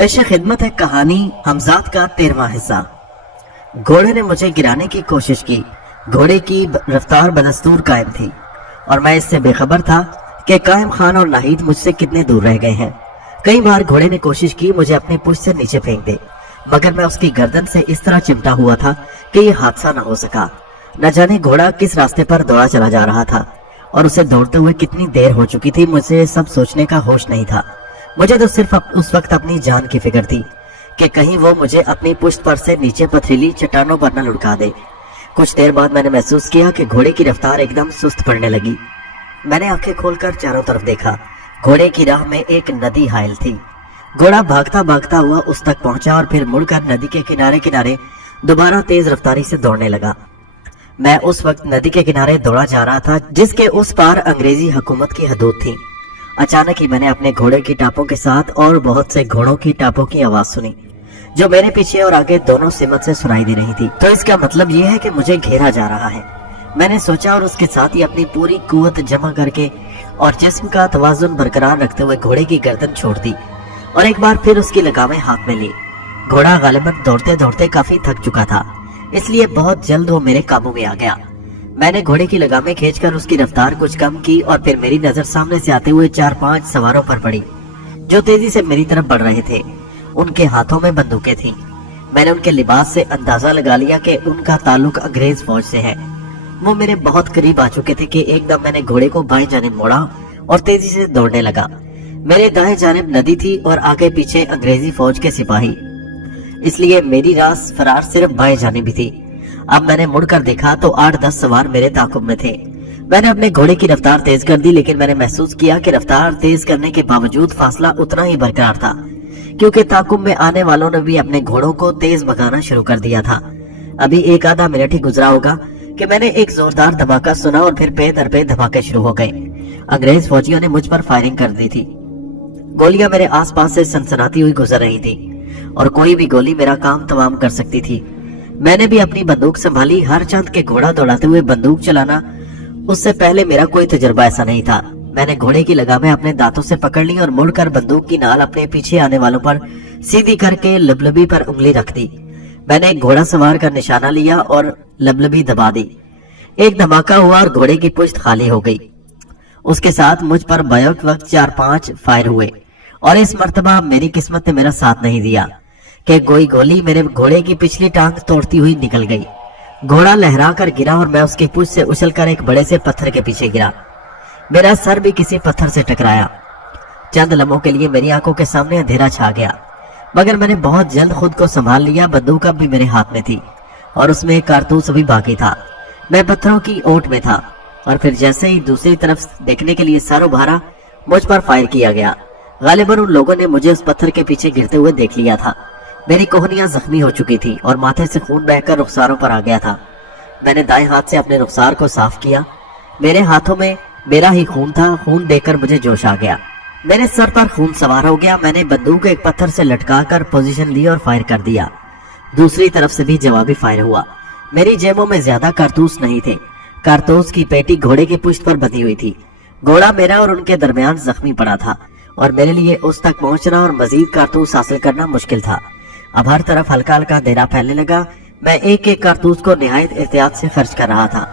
पेश खिदमत है कहानी हमजाद का 13वां हिस्सा। घोड़े ने मुझे गिराने की कोशिश की। घोड़े की रफ्तार बदस्तूर कायम थी और मैं इससे बेखबर था कि कायम खान और नाहिद मुझसे कितने दूर रह गए हैं। कई बार घोड़े ने कोशिश की मुझे अपनी पुश्त से नीचे फेंक दे, मगर मैं उसकी गर्दन से इस तरह चिमटा हुआ था कि ये हादसा न हो सका। न जाने घोड़ा किस रास्ते पर दौड़ा चला जा रहा था और उसे दौड़ते हुए कितनी देर हो चुकी थी, मुझे सब सोचने का होश नहीं था। मुझे तो सिर्फ उस वक्त अपनी जान की फिक्र थी कि कहीं वो मुझे अपनी पुश्त पर से नीचे पथरीली चट्टानों पर न लुढ़का दे। कुछ देर बाद मैंने महसूस किया कि घोड़े की रफ्तार एकदम सुस्त पड़ने लगी। मैंने आंखें खोलकर चारों तरफ देखा। घोड़े की राह में एक नदी हायल थी। घोड़ा भागता भागता हुआ उस तक पहुंचा और फिर मुड़कर नदी के किनारे किनारे दोबारा तेज रफ्तारी से दौड़ने लगा। मैं उस वक्त नदी के किनारे दौड़ा जा रहा था जिसके उस पार अंग्रेजी हुकूमत की हदूद थी। अचानक ही मैंने अपने घोड़े की टापों के साथ और बहुत से घोड़ों की टापों की आवाज सुनी जो मेरे पीछे और आगे दोनों सिमत से सुनाई दे रही थी। तो इसका मतलब यह है कि मुझे घेरा जा रहा है, मैंने सोचा और उसके साथ ही अपनी पूरी कुव्वत जमा करके और जिस्म का तवाजुन बरकरार रखते हुए घोड़े की गर्दन छोड़ दी और एक बार फिर उसकी लगामें हाथ में ली। घोड़ा गालिबन दौड़ते दौड़ते काफी थक चुका था, इसलिए बहुत जल्द वो मेरे काबू में आ गया। मैंने घोड़े की लगामें खींचकर उसकी रफ्तार कुछ कम की और फिर मेरी नजर सामने से आते हुए 4-5 सवारों पर पड़ी जो तेजी से मेरी तरफ बढ़ रहे थे। उनके हाथों में बंदूकें थीं। मैंने उनके लिबास से अंदाजा लगा लिया कि उनका ताल्लुक अंग्रेज फौज से है। वो मेरे बहुत करीब आ चुके थे कि एकदम मैंने घोड़े को बाएं जानिब मोड़ा और तेजी से दौड़ने लगा। मेरे दाएं जानिब नदी थी और आगे पीछे अंग्रेजी फौज के सिपाही, इसलिए मेरी राह फरार सिर्फ बाएं जानिब ही थी। अब मैंने मुड़कर देखा तो 8-10 सवार मेरे ताकुब में थे। मैंने अपने घोड़े की रफ्तार तेज कर दी, लेकिन मैंने महसूस किया कि रफ्तार तेज करने के बावजूद फासला उतना ही बरकरार था, क्योंकि ताकुब में आने वालों ने भी अपने घोड़ों को तेज भगाना शुरू कर दिया था। अभी 1-आधा मिनट ही गुजरा होगा कि मैंने एक जोरदार धमाका सुना और फिर पे दर पे धमाके शुरू हो गए। अंग्रेज फौजियों ने मुझ पर फायरिंग कर दी थी। गोलियां मेरे आसपास से सनसनाती हुई गुजर रही थी और कोई भी गोली मेरा काम तमाम कर सकती थी। मैंने भी अपनी बंदूक संभाली। हर चंद के घोड़ा दौड़ाते हुए बंदूक चलाना, उससे पहले मेरा कोई तजुर्बा ऐसा नहीं था। मैंने घोड़े की लगामें अपने दांतों से पकड़ ली और मुड़कर बंदूक की नाल अपने पीछे आने वालों पर सीधी करके लबलबी पर उंगली रख दी। मैंने एक घोड़ा सवार का निशाना लिया और लबलबी दबा दी। एक धमाका हुआ और घोड़े की पुश्त खाली हो गई। उसके साथ मुझ पर बैक वक्त 4-5 फायर हुए और इस मर्तबा मेरी किस्मत ने मेरा साथ नहीं दिया कि कोई गोली मेरे घोड़े की पिछली टांग तोड़ती हुई निकल गई। घोड़ा लहरा कर गिरा और मैं उसकी पूंछ से उछलकर एक बड़े से पत्थर के पीछे गिरा। मेरा सर भी किसी पत्थर से टकराया। चंद लम्हों के लिए मेरी आंखों के सामने अंधेरा छा गया, मगर मैंने बहुत जल्द खुद को संभाल लिया। बंदूक अब भी मेरे हाथ में थी और उसमें एक कारतूस अभी बाकी था। मैं पत्थरों की ओट में था और फिर जैसे ही दूसरी तरफ देखने के लिए सर उभारा, मुझ पर फायर किया गया। गालिबन उन लोगों ने मुझे उस पत्थर के पीछे गिरते हुए देख लिया था। मेरी कोहनियां जख्मी हो चुकी थी और माथे से खून बहकर रुखसारों पर आ गया था। मैंने दाएं हाथ से अपने रुखसार को साफ किया। मेरे हाथों में मेरा ही खून था। खून देखकर मुझे जोश आ गया। मेरे सर पर खून सवार हो गया। मैंने बंदूक एक पत्थर से लटकाकर पोजीशन ली और फायर कर दिया। दूसरी तरफ से भी जवाबी फायर हुआ। मेरी जेबों में ज्यादा कारतूस नहीं थे। कारतूस की पेटी घोड़े की पुश्त पर बंधी हुई थी। घोड़ा मेरा और उनके दरमियान जख्मी पड़ा था और मेरे लिए उस तक पहुंचना और मजीद कारतूस हासिल करना मुश्किल था। अब हर तरफ हल्का हल्का अंधेरा फैलने लगा। मैं एक एक कारतूस को निहायत एहतियात से खर्च कर रहा था।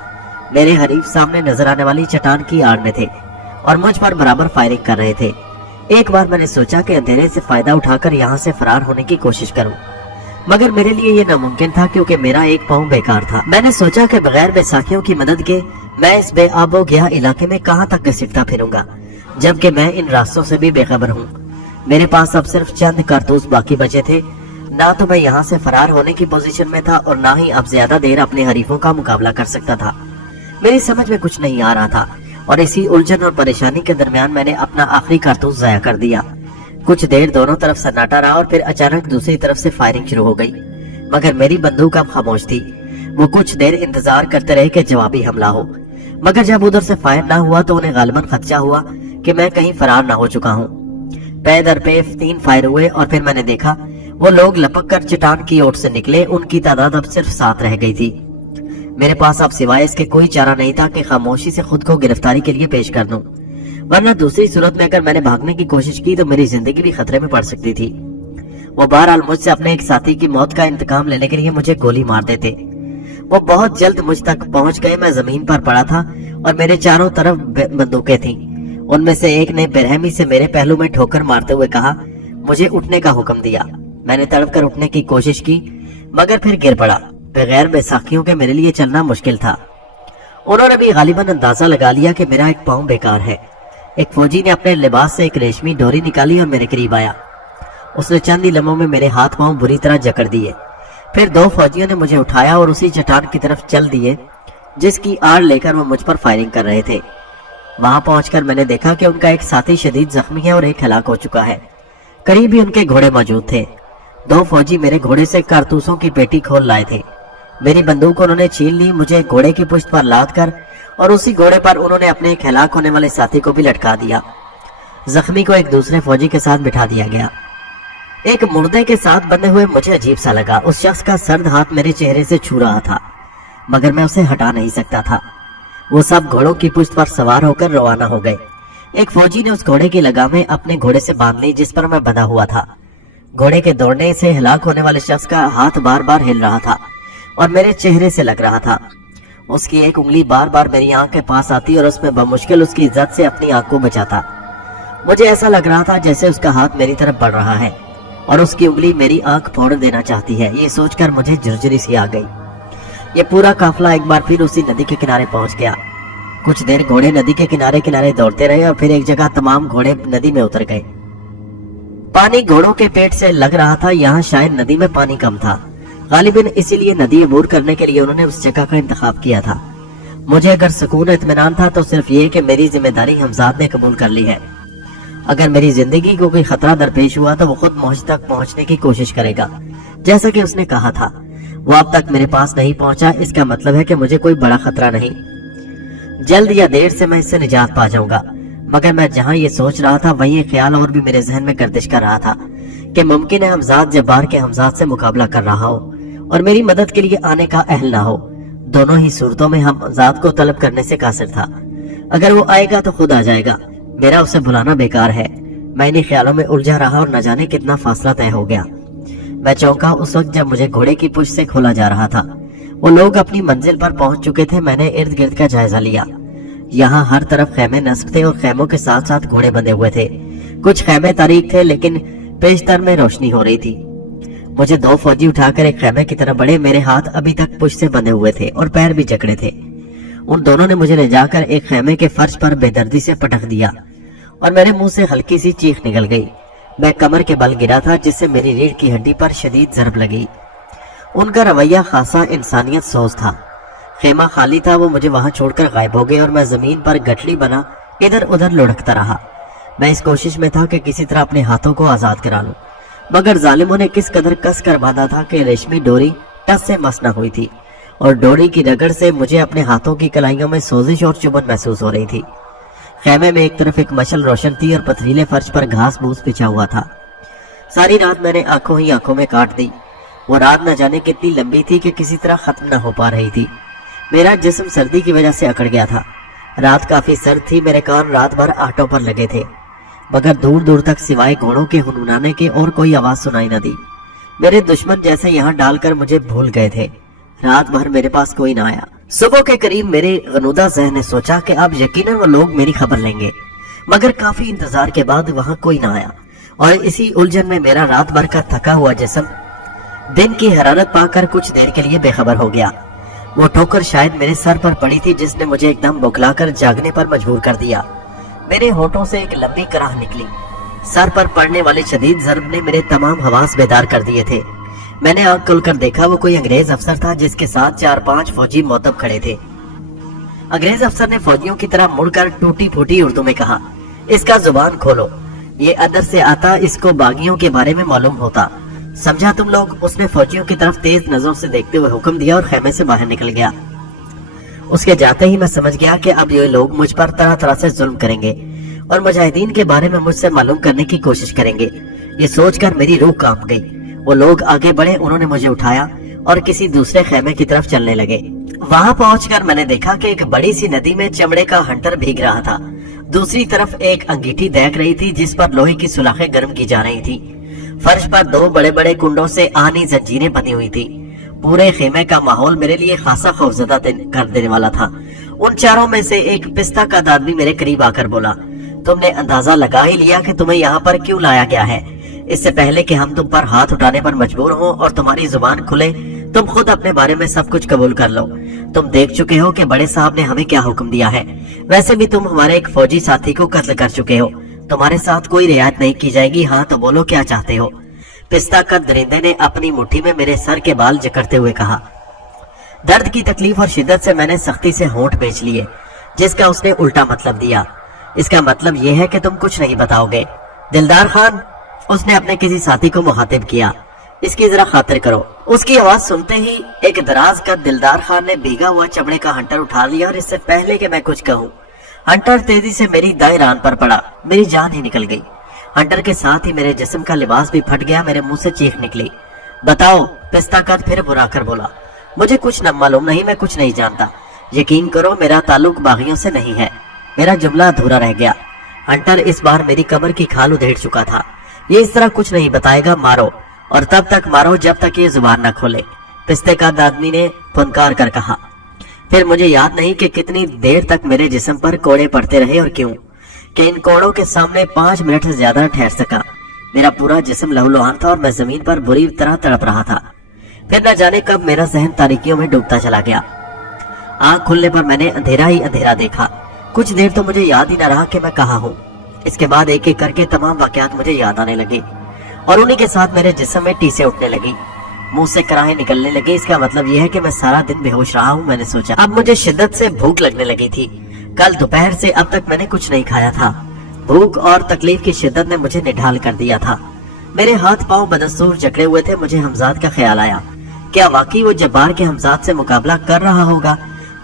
मेरे हरीफ सामने नजर आने वाली चट्टान की आड़ में थे और मुझ पर बराबर फायरिंग कर रहे थे। एक बार मैंने सोचा कि अंधेरे से फायदा उठाकर यहाँ से फरार होने की कोशिश करूं, मगर मेरे लिए ये नामुमकिन था क्योंकि मेरा एक पाँव बेकार था। मैंने सोचा कि बगैर बैसाखियों की मदद के मैं इस बेआबो गया इलाके में कहाँ तक घसीटता फिरूंगा, जबकि मैं इन रास्तों से भी बेखबर हूँ। मेरे पास अब सिर्फ चंद कारतूस बाकी बचे थे। ना तो मैं यहाँ से फरार होने की पोजीशन में था और ना ही अब ज्यादा देर अपने हरीफों का मुकाबला कर सकता था। मेरी समझ में कुछ नहीं आ रहा था और इसी उलझन और परेशानी के दरमियान मैंने अपना आखिरी कारतूस जाया कर दिया। कुछ देर दोनों तरफ सन्नाटा रहा और फिर अचानक दूसरी तरफ से फायरिंग शुरू हो गई, मगर मेरी बंदूक अब खामोश थी। वो कुछ देर इंतजार करते रहे कि जवाबी हमला हो, मगर जब उधर से फायर ना हुआ तो उन्हें गालिबन खदशा हुआ कि मैं कहीं फरार ना हो चुका हूँ। पे दर पे 3 फायर हुए और फिर मैंने देखा वो लोग लपक कर चट्टान की ओर से निकले। उनकी तादाद अब सिर्फ 7 रह गई थी। मेरे पास अब सिवाय इसके कोई चारा नहीं था कि खामोशी से खुद को गिरफ्तारी के लिए पेश कर दूं, वरना दूसरी सूरत में अगर मैंने भागने की कोशिश की तो मेरी जिंदगी भी खतरे में पड़ सकती थी। वो बहरहाल मुझसे अपने एक साथी की मौत का इंतकाम लेने के लिए मुझे गोली मार देते। वो बहुत जल्द मुझ तक पहुंच गए। मैं जमीन पर पड़ा था और मेरे चारों तरफ बंदूकें थीं। उनमें से एक ने बेरहमी से मेरे पहलू में ठोकर मारते हुए कहा, मुझे उठने का हुक्म दिया। मैंने तड़प कर उठने की कोशिश की मगर फिर गिर पड़ा। बगैर बैसाखियों के मेरे लिए चलना मुश्किल था। उन्होंने भी गालिबन अंदाजा लगा लिया कि मेरा एक पाँव बेकार है। एक फौजी ने अपने लिबास से एक रेशमी डोरी निकाली और मेरे करीब आया। उसने चंद ही लम्हों में मेरे हाथ पांव बुरी तरह जकड़ दिए। फिर दो फौजियों ने मुझे उठाया और उसी चट्टान की तरफ चल दिए जिसकी आड़ लेकर वो मुझ पर फायरिंग कर रहे थे। वहां पहुंचकर मैंने देखा कि उनका एक साथी शदीद जख्मी है और एक हलाक हो चुका है। करीब ही उनके घोड़े मौजूद थे। दो फौजी मेरे घोड़े से कारतूसों की पेटी खोल लाए थे। मेरी बंदूक उन्होंने छीन ली। मुझे घोड़े की पुश्त पर लाद कर और उसी घोड़े पर उन्होंने अपने एक हलाक होने वाले साथी को भी लटका दिया। जख्मी को एक दूसरे फौजी के साथ बिठा दिया गया। एक मुर्दे के साथ बंधे हुए मुझे अजीब सा लगा। उस शख्स का सर्द हाथ मेरे चेहरे से छू रहा था मगर मैं उसे हटा नहीं सकता था। वो सब घोड़ों की पुश्त पर सवार होकर रवाना हो गए। एक फौजी ने उस घोड़े की लगामें अपने घोड़े से बांध ली जिस पर मैं बंधा हुआ था। घोड़े के दौड़ने से हलाक होने वाले शख्स का हाथ बार बार हिल रहा था और मेरे चेहरे से लग रहा था। उसकी एक उंगली बार बार मेरी आंख के पास आती और उसमें बमुश्किल उसकी इज्जत से अपनी आंख को बचाता। मुझे ऐसा लग रहा था जैसे उसका हाथ मेरी तरफ बढ़ रहा है और उसकी उंगली मेरी आंख फोड़ देना चाहती है। ये सोचकर मुझे झुरझुरी सी आ गई। ये पूरा काफिला एक बार फिर उसी नदी के किनारे पहुंच गया। कुछ देर घोड़े नदी के किनारे किनारे दौड़ते रहे और फिर एक जगह तमाम घोड़े नदी में उतर गए। पानी घोड़ों के पेट से लग रहा था। यहाँ शायद नदी में पानी कम था। गालिबन इसीलिए नदी अबूर करने के लिए उन्होंने उस जगह का इंतखाब किया था। मुझे अगर सुकून इत्मीनान था तो सिर्फ ये कि मेरी जिम्मेदारी हमजाद ने कबूल कर ली है। अगर मेरी जिंदगी को कोई खतरा दरपेश हुआ तो वो खुद मुझ तक पहुंचने की कोशिश करेगा जैसा कि उसने कहा था। वो अब तक मेरे पास नहीं पहुंचा, इसका मतलब है कि मुझे कोई बड़ा खतरा नहीं। जल्द या देर से मैं इससे निजात पा जाऊंगा। मगर मैं जहां ये सोच रहा था वहीं एक ख्याल और भी मेरे जहन में गर्दिश कर रहा था कि मुमकिन है हमजाद जब्बार के हमजाद से मुकाबला कर रहा हो और मेरी मदद के लिए आने का अहल ना हो। दोनों ही सूरतों में हमजाद को तलब करने से कासिर था। अगर वो आएगा तो खुद आ जाएगा। मेरा उसे बुलाना बेकार है। मैं इन्हीं ख्यालों में उलझा रहा और न जाने कितना फासला तय हो गया। मैं चौंका उस वक्त जब मुझे घोड़े की पुश्त से खोला जा रहा था। वो लोग अपनी मंजिल पर पहुंच चुके थे। मैंने इर्द गिर्द का जायजा लिया। यहाँ हर तरफ खैमे नस्ब थे और खैमों के साथ साथ घोड़े बंधे हुए थे। कुछ खैमे तारीक थे लेकिन पेशतर में रोशनी हो रही थी। मुझे दो फौजी उठाकर एक खैमे की तरफ बढ़े। मेरे हाथ अभी तक पुश्त से बंधे हुए थे और पैर भी जकड़े थे। उन दोनों ने मुझे ले जाकर एक खैमे के फर्श पर बेदर्दी से पटक दिया और मेरे मुंह से हल्की सी चीख निकल गई। मैं कमर के बल गिरा था जिससे मेरी रीढ़ की हड्डी पर शदीद जरब लगी। उनका रवैया खासा इंसानियत सोच था। खेमा खाली था। वो मुझे वहां छोड़कर गायब हो गए और मैं जमीन पर गठड़ी बना इधर उधर लुढ़कता रहा। मैं इस कोशिश में था कि किसी तरह अपने हाथों को आजाद करा लूं, मगर जालिमों ने किस कदर कस कर बांधा था कि रेशमी डोरी टस से मस न हुई थी और डोरी की रगड़ से मुझे अपने हाथों की कलाइयों में सोजिश और चुभन महसूस हो रही थी। खैमे में एक तरफ एक मशल रोशन थी और पथरीले फर्श पर घास फूस बिछा हुआ था। सारी रात मैंने आंखों ही आंखों में काट दी। वो रात न जाने कितनी लंबी थी कि किसी तरह खत्म न हो पा रही थी। मेरा जिस्म सर्दी की वजह से अकड़ गया था। रात काफी सर्द थी। मेरे कान रात भर आटों पर लगे थे मगर दूर दूर तक सिवाय घोड़ों के हुनहुनाने के और कोई आवाज सुनाई न दी। मेरे दुश्मन जैसे यहाँ डालकर मुझे भूल गए थे। रात भर मेरे पास कोई न आया। सुबह के करीब मेरे गनुदा ज़हन ने सोचा कि अब यकीनन वो लोग मेरी खबर लेंगे, मगर काफी इंतजार के बाद वहां कोई न आया और इसी उलझन में मेरा रात भर का थका हुआ जिस्म दिन की हरारत पाकर कुछ देर के लिए बेखबर हो गया। वो ठोकर शायद मेरे सर पर पड़ी थी जिसने मुझे एकदम बुखलाकर जागने पर मजबूर कर दिया। मेरे होठों से एक लंबी कराह निकली। सर पर पड़ने वाले शदीद ज़र्ब ने मेरे तमाम हवास बेदार कर दिए थे। मैंने आंख खोलकर देखा वो कोई अंग्रेज अफसर था जिसके साथ 4-5 फौजी मोतब खड़े थे। अंग्रेज अफसर ने फौजियों की तरह मुड़कर टूटी फूटी उर्दू में कहा, इसका जुबान खोलो, ये अदर से आता, इसको बागियों के बारे में मालूम होता, समझा तुम लोग। उसने फौजियों की तरफ तेज नजरों से देखते हुए हुक्म दिया और खेमे से बाहर निकल गया। उसके जाते ही मैं समझ गया कि अब ये लोग मुझ पर तरह तरह से जुल्म करेंगे और मुजाहिदीन के बारे में मुझसे मालूम करने की कोशिश करेंगे। ये सोचकर मेरी रूह कांप गई। वो लोग आगे बढ़े, उन्होंने मुझे उठाया और किसी दूसरे खेमे की तरफ चलने लगे। वहां पहुंचकर मैंने देखा कि एक बड़ी सी नदी में चमड़े का हंटर भीग रहा था। दूसरी तरफ एक अंगीठी दहक रही थी जिस पर लोहे की सुलाखें गर्म की जा रही थी। फर्श पर दो बड़े बड़े कुंडों से आनी जंजीरें बनी हुई थी। पूरे खेमे का माहौल मेरे लिए खासा खौफजदा कर देने वाला था। उन चारों में से एक पिस्ता का आदमी मेरे करीब आकर बोला, तुमने अंदाजा लगा ही लिया कि तुम्हें यहाँ पर क्यों लाया गया है। इससे पहले कि हम तुम पर हाथ उठाने पर मजबूर हो और तुम्हारी जुबान खुले, तुम खुद अपने बारे में सब कुछ कबूल कर लो। तुम देख चुके हो कि बड़े साहब ने हमें क्या हुक्म दिया है। वैसे भी तुम हमारे एक फौजी साथी को कत्ल कर चुके हो। तुम्हारे साथ कोई रियायत नहीं की जाएगी। हाँ तो बोलो क्या चाहते हो। पिस्ता का दरिंदे ने अपनी मुट्ठी में मेरे सर के बाल जकड़ते हुए कहा। दर्द की तकलीफ और शिद्दत से मैंने सख्ती से होंठ बेच लिए, जिसका उसने उल्टा मतलब दिया। इसका मतलब यह है कि तुम कुछ नहीं बताओगे। दिलदार खान, उसने अपने किसी साथी को मुखातिब किया, इसकी जरा खातिर करो। उसकी आवाज सुनते ही एक दराज का दिलदार खान ने भीगा हुआ चमड़े का हंटर उठा लिया और इससे पहले कि मैं कुछ कहूँ, हंटर तेजी से मेरी दाएं रान पर पड़ा। मेरी जान ही निकल गई। हंटर के साथ ही मेरे जिस्म का लिबास भी फट गया। मेरे मुंह से चीख निकली। बताओ, पिस्ता कद फिर बुरा कर बोला। मुझे कुछ न मालूम नहीं, मैं कुछ नहीं जानता। यकीन करो, मेरा ताल्लुक बागियों से नहीं है। मेरा जुमला अधूरा रह गया। हंटर इस बार मेरी कमर की खाल उधेड़ चुका था। ये इस तरह कुछ नहीं बताएगा, मारो, और तब तक मारो जब तक ये जुबान न खोले, पिस्ते का आदमी ने फुनकार कर कहा। फिर मुझे याद नहीं कि कितनी देर तक मेरे जिस्म पर कोड़े पड़ते रहे और क्यों, कि इन कोड़ों के सामने 5 मिनट से ज्यादा ठहर सका। मेरा पूरा जिस्म लहूलुहान था और मैं जमीन पर बुरी तरह तड़प रहा था। फिर न जाने कब मेरा जहन तारीकियों में डूबता चला गया। आंख खुलने पर मैंने अंधेरा ही अंधेरा देखा। कुछ देर तो मुझे याद ही न रहा कि मैं कहाँ हूँ। इसके बाद एक एक करके तमाम वाकयात मुझे याद आने लगे और उन्हीं के साथ मेरे जिस्म में टीसे उठने लगी, मुंह से कराहें निकलने लगी। इसका मतलब यह है कि मैं सारा दिन बेहोश रहा हूँ। मैंने सोचा। अब मुझे शिद्दत से भूख लगने लगी थी। कल दोपहर से अब तक मैंने कुछ नहीं खाया था। भूख और तकलीफ की शिद्दत ने मुझे निढाल कर दिया था। मेरे हाथ पांव बदस्तूर जकड़े हुए थे। मुझे हमजाद का ख्याल आया। क्या वाकई वो जब्बार के हमजाद से मुकाबला कर रहा होगा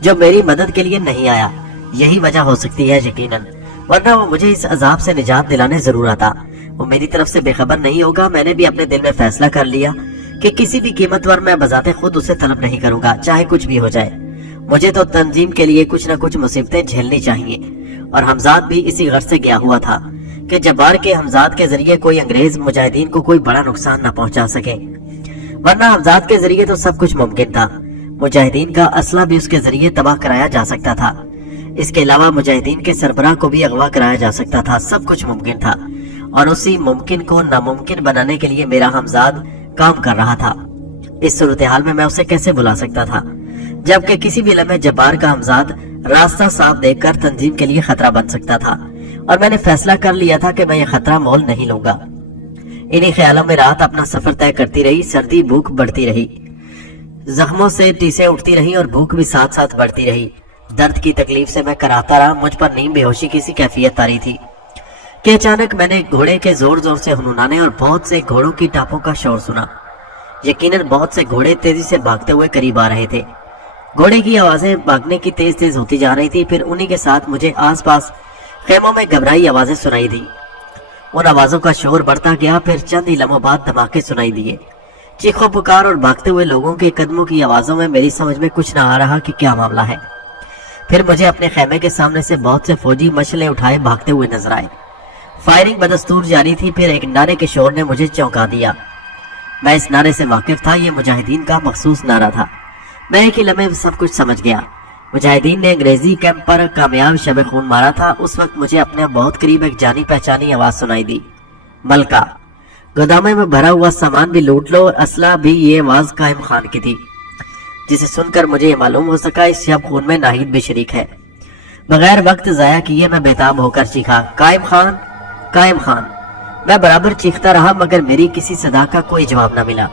जो मेरी मदद के लिए नहीं आया? यही वजह हो सकती है यकीनन, वरना वो मुझे इस अजाब से निजात दिलाने जरूर आता। वो मेरी तरफ से बेखबर नहीं होगा। मैंने भी अपने दिल में फैसला कर लिया कि किसी भी कीमत पर मैं बजाते खुद उसे तलब नहीं करूंगा, चाहे कुछ भी हो जाए। मुझे तो तंजीम के लिए कुछ न कुछ मुसीबतें झेलनी चाहिए। और हमजाद भी इसी गर्ज से गया हुआ था कि जब्बार के हमजाद के जरिए कोई अंग्रेज मुजाहिदीन को कोई बड़ा नुकसान न पहुंचा सके, वरना हमजाद के जरिए तो सब कुछ मुमकिन था। मुजाहिदीन का असला भी उसके जरिए तबाह कराया जा सकता था। इसके अलावा मुजाहिदीन के सरबराह को भी अगवा कराया जा सकता था। सब कुछ मुमकिन था और उसी मुमकिन को नामुमकिन बनाने के लिए मेरा हमजाद काम कर रहा था। इस सूरत हाल में मैं उसे कैसे बुला सकता था, जबकि किसी भी लम्हे जब्बार का हमजाद रास्ता साफ देखकर तंजीम के लिए खतरा बन सकता था। और मैंने फैसला कर लिया था कि मैं ये खतरा मोल नहीं लूंगा। इन्हीं ख्यालों में रात अपना सफर तय करती रही। सर्दी भूख बढ़ती रही, जख्मों से टीसें उठती रही और भूख भी साथ साथ बढ़ती रही। दर्द की तकलीफ से मैं कराता रहा। मुझ पर नींद बेहोशी की सी कैफियत तारी थी कि अचानक मैंने घोड़े के जोर जोर से हुनहुनाने और बहुत से घोड़ों की टापों का शोर सुना। यकीनन बहुत से घोड़े तेजी से भागते हुए करीब आ रहे थे। घोड़े की आवाजें भागने की तेज तेज होती जा रही थी। फिर उन्हीं के साथ मुझे आसपास खेमों में घबराई आवाजें सुनाई दी। उन आवाजों का शोर बढ़ता गया। फिर चंद ही लम्हों बाद धमाके सुनाई दिए। चीखों पुकार और भागते हुए लोगों के कदमों की आवाजों में मेरी समझ में कुछ न आ रहा कि क्या मामला है। फिर मुझे अपने खेमे के सामने से बहुत से फौजी मशले उठाए भागते हुए नजर आए। फायरिंग बदस्तूर जारी थी। फिर एक नारे के शोर ने मुझे चौंका दिया। मैं इस नारे से वाकिफ था। ये मुजाहिदीन का मखसूस नारा था। मैं एक ही लम्हे सब कुछ समझ गया। मुजाहिदीन ने अंग्रेजी कैंप पर कामयाब शब खून मारा था। उस वक्त मुझे अपने बहुत करीब एक जानी पहचानी आवाज सुनाई दी, मलका, गोदामे में भरा हुआ सामान भी लूट लो। और असला भी ये आवाज कायम खान की थी, जिसे सुनकर मुझे ये मालूम हो सका इस शब खून में नाहिद भी शरीक है। बगैर वक्त जाया किए मैं बेताब होकर चीखा, कायम खान, कायम खान। मैं बराबर चीखता रहा मगर मेरी किसी सदा का कोई जवाब न मिला।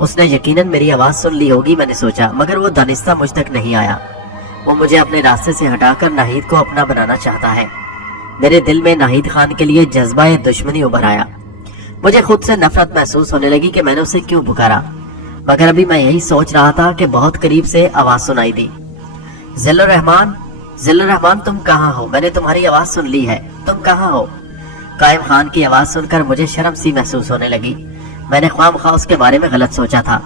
उसने यकीनन मेरी आवाज सुन ली होगी, मैंने सोचा, मगर वो दानिस्ता मुझ तक नहीं आया। वो मुझे अपने रास्ते से हटाकर नाहिद को अपना बनाना चाहता है। मेरे दिल में नाहिद खान के लिए जज्बा दुश्मनी उभर आया। मुझे खुद से नफरत महसूस होने लगी कि मैंने उसे क्यों पुकारा। मगर अभी मैं यही सोच रहा था कि बहुत करीब से आवाज सुनाई दी, जिल्लुर रहमान, जिल्लुर रहमान, तुम कहाँ हो? मैंने तुम्हारी आवाज सुन ली है, तुम कहाँ हो? कायम खान की आवाज सुनकर मुझे शर्म सी महसूस होने लगी। मैंने ख्वामख्वाह उसके बारे में गलत सोचा था।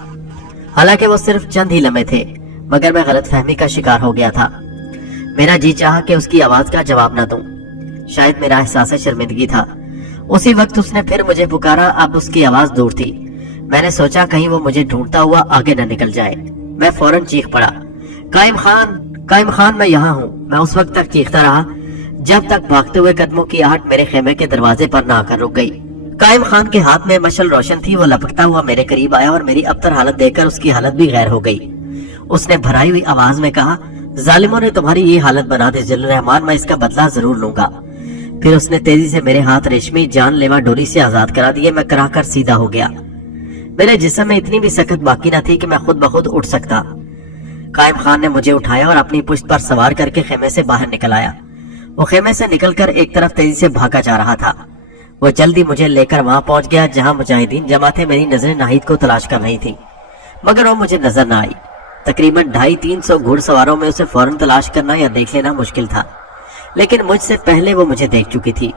हालांकि वो सिर्फ चंद ही लम्हे थे, मगर मैं गलत फहमी का शिकार हो गया था। मेरा जी चाहा कि उसकी आवाज का जवाब न दूं। शायद मेरा एहसास शर्मिंदगी था। उसी वक्त उसने फिर मुझे पुकारा। अब उसकी आवाज दूर थी। मैंने सोचा कहीं वो मुझे ढूंढता हुआ आगे न निकल जाए। मैं फौरन चीख पड़ा, कायम खान, मैं यहाँ हूँ। मैं उस वक्त तक चीखता रहा जब तक भागते हुए कदमों की आहट मेरे खेमे के दरवाजे पर न आकर रुक गई। कायम खान के हाथ में मशल रोशन थी। वो लपकता हुआ मेरे करीब आया और मेरी अबतर हालत देखकर उसकी हालत भी गैर हो गई। उसने भराई हुई आवाज में कहा, जालिमों ने तुम्हारी ये हालत बना दी जिल रहमान, मैं इसका बदला जरूर लूंगा। फिर उसने तेजी से मेरे हाथ रेशमी जानलेवा डोरी से आजाद करा दिए। मैं कराकर सीधा हो गया। मेरे जिस्म में इतनी भी सकत बाकी न थी कि मैं खुद ब खुद उठ सकता। कायम खान ने मुझे उठाया और अपनी पुश्त पर सवार करके खेमे से बाहर निकल आया। वो खेमे से निकलकर एक तरफ तेजी से भागा जा रहा था। वो जल्दी मुझे लेकर वहां पहुंच गया जहां मुजाहिदीन जमातें मेरी नजरें नाहिद को तलाश कर रही थी, मगर वो मुझे नजर न आई। तकरीबन 250-300 घुड़सवारों में उसे फौरन तलाश करना या देख लेना मुश्किल था, लेकिन मुझसे पहले वो मुझे देख चुकी थी।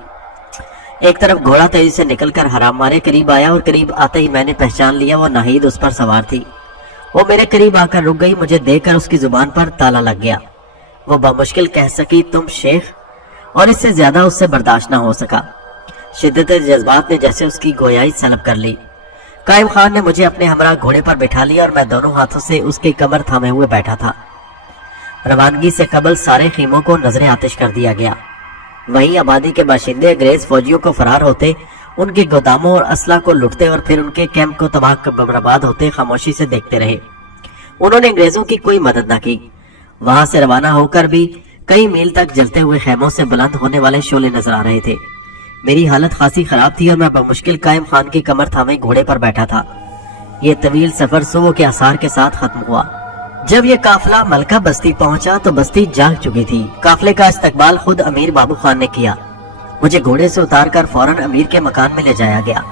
एक तरफ घोड़ा तेजी से निकलकर हराम मारे करीब आया और करीब आते ही मैंने पहचान लिया वो नाहिद उस पर सवार थी। वो मेरे करीब आकर रुक गई। मुझे देखकर उसकी जुबान पर ताला लग गया। वो बामुश्किल कह सकी, तुम शेख, और इससे ज्यादा उससे बर्दाश्त न हो सका। शिद्दत जज्बात ने जैसे उसकी गोयाई सलब कर ली। कायम खान ने मुझे अपने हमरा घोड़े पर बिठा लिया और मैं दोनों हाथों से उसकी कमर थामे हुए बैठा था। रवानगी से कबल सारे खीमों को नजरे आतिश कर दिया गया। वहीं आबादी के बाशिंदे अंग्रेज फौजियों को फरार होते, उनके गोदामों और असला को लुटते और फिर उनके कैंप को तबाह बर्बाद होते खामोशी से देखते रहे। उन्होंने अंग्रेजों की कोई मदद न की। वहां से रवाना होकर भी कई मील तक जलते हुए खेमों से बुलंद होने वाले शोले नजर आ रहे थे। मेरी हालत खासी खराब थी और मैं बमुश्किल कायम खान की कमर थामे घोड़े पर बैठा था। ये तवील सफर सुबह के आसार के साथ खत्म हुआ। जब ये काफिला मलका बस्ती पहुंचा तो बस्ती जाग चुकी थी। काफिले का इस्तकबाल खुद अमीर बाबू खान ने किया। मुझे घोड़े से उतारकर फौरन अमीर के मकान में ले जाया गया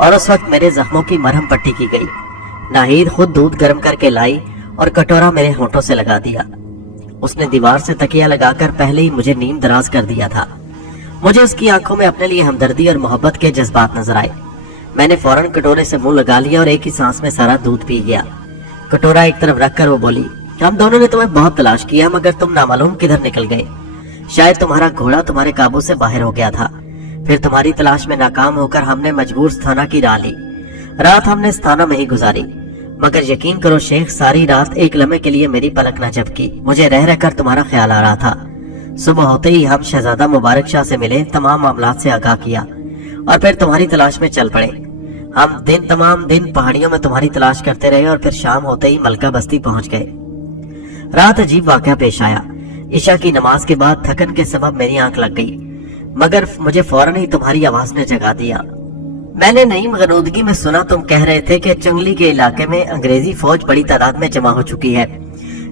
और उस वक्त मेरे जख्मों की मरहम पट्टी की गई। नाहिद खुद दूध गर्म करके लाई और कटोरा मेरे होंठों से लगा दिया। उसने दीवार से तकिया लगाकर पहले ही मुझे नींद दराज कर दिया था। मुझे उसकी आंखों में अपने लिए हमदर्दी और मोहब्बत के जज्बात नजर आए। मैंने फौरन कटोरे से मुंह लगा लिया और एक ही सांस में सारा दूध पी गया। कटोरा एक तरफ रखकर वो बोली, हम दोनों ने तुम्हें बहुत तलाश किया मगर तुम नामालूम किधर निकल गए। शायद तुम्हारा घोड़ा तुम्हारे काबू से बाहर हो गया था। फिर तुम्हारी तलाश में नाकाम होकर हमने मजबूर स्थाना की राह ली। रात हमने स्थाना में ही गुजारी, मगर यकीन करो शेख, सारी रात एक लम्हे के लिए मेरी पलक न झपकी। मुझे रह रहकर तुम्हारा ख्याल आ रहा था। सुबह होते ही हम शहजादा मुबारक शाह से मिले, तमाम मामलात से आगाह किया और फिर तुम्हारी तलाश में चल पड़े। हम तमाम दिन पहाड़ियों में तुम्हारी तलाश करते रहे और फिर शाम होते ही मलका बस्ती पहुंच गए। रात अजीब वाकया पेश आया। इशा की नमाज के बाद थकन के सबब मेरी आंख लग गई, मगर मुझे फौरन ही तुम्हारी आवाज ने जगा दिया। मैंने नईम गनूदगी में सुना तुम कह रहे थे कि चंगली के इलाके में अंग्रेजी फौज बड़ी तादाद में जमा हो चुकी है,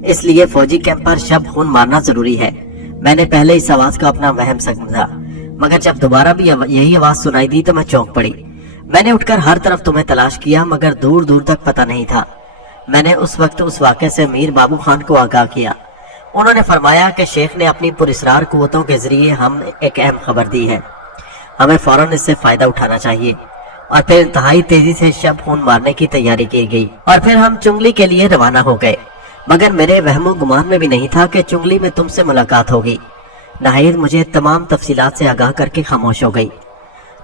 इसलिए फौजी कैंप पर शब खून मारना जरूरी है। मैंने पहले इस आवाज को अपना वहम समझा, मगर जब दोबारा भी यही आवाज सुनाई दी तो मैं चौंक पड़ी। मैंने उठकर हर तरफ तुम्हें तलाश किया, मगर दूर दूर तक पता नहीं था। मैंने उस वक्त उस वाक़े से अमीर बाबू खान को आगाह किया। उन्होंने फरमाया कि शेख ने अपनी पुरस्रार कुव्वतों के जरिए हम एक अहम खबर दी है, हमें फौरन इससे फायदा उठाना चाहिए। और फिर इंतहाई तेजी से शब खून मारने की तैयारी की गई और फिर हम चुंगली के लिए रवाना हो गए। मगर मेरे वहमो गुमान में भी नहीं था कि चुंगली में तुमसे मुलाकात होगी। नाहिद मुझे तमाम तफसीलात से आगाह करके खामोश हो गई।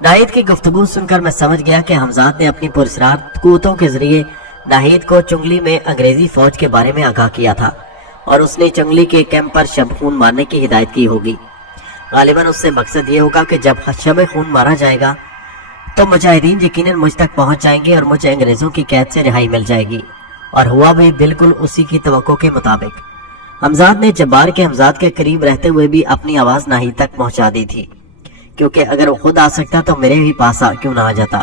नाहिद की गुफ्तगू सुनकर मैं समझ गया कि हमजाद ने अपनी पुरस्रार कुव्वतों के जरिए नाहिद को चुंगली में अंग्रेजी फौज के बारे में आगाह किया था और उसने चुंगली के कैंप पर शब खून मारने की हिदायत की होगी। गालिबन उससे मकसद ये होगा कि जब शब खून मारा जाएगा तो मुजाहिदीन यकीनन मुझ तक पहुंच जाएंगे और मुझे अंग्रेजों की कैद से रिहाई मिल जाएगी। और हुआ भी बिल्कुल उसी की तवक्को के मुताबिक। हमजाद ने जब्बार के हमजाद के करीब रहते हुए भी अपनी आवाज नाहिद तक पहुंचा दी थी, क्योंकि अगर वो खुद आ सकता तो मेरे भी पास क्यों ना आ जाता।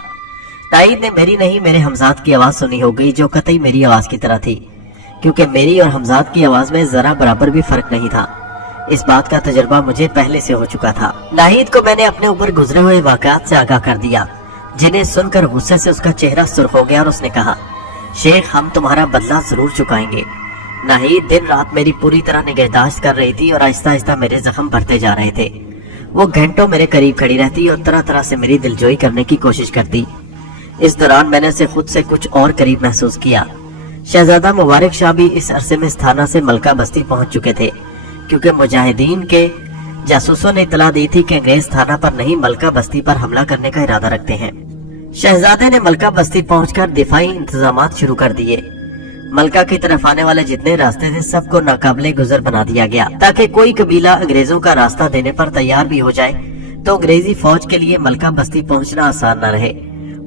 नाहिद ने मेरी नहीं मेरे हमजाद की आवाज सुनी हो गई, जो कतई मेरी आवाज की तरह थी, क्योंकि मेरी और हमजाद की आवाज में जरा बराबर भी फर्क नहीं था। इस बात का तजुर्बा मुझे पहले से हो चुका था। नाहिद को मैंने अपने ऊपर गुजरे हुए वाकयात से आगाह कर दिया, जिन्हें सुनकर गुस्से से उसका चेहरा सुर्ख हो गया और उसने कहा, शेख, हम तुम्हारा बदला जरूर चुकाएंगे। नाहिद दिन रात मेरी पूरी तरह निगहदाश्त कर रही थी और आहिस्ता आहिस्ता मेरे जख्म बढ़ते जा रहे थे। वो घंटों मेरे करीब खड़ी रहती और तरह तरह से मेरी दिलजोई करने की कोशिश करती। इस दौरान मैंने उसे खुद से कुछ और करीब महसूस किया। शहजादा मुबारक शाह भी इस अरसे में स्थाना से मलका बस्ती पहुंच चुके थे, क्योंकि मुजाहिदीन के जासूसों ने इतला दी थी कि अंग्रेज थाना पर नहीं मलका बस्ती पर हमला करने का इरादा रखते हैं। शहजादे ने मलका बस्ती पहुंचकर दिफाई इंतजामात शुरू कर दिए। मलका की तरफ आने वाले जितने रास्ते थे सबको नाकाबिले गुजर बना दिया गया, ताकि कोई कबीला अंग्रेजों का रास्ता देने पर तैयार भी हो जाए तो अंग्रेजी फौज के लिए मलका बस्ती पहुंचना आसान न रहे।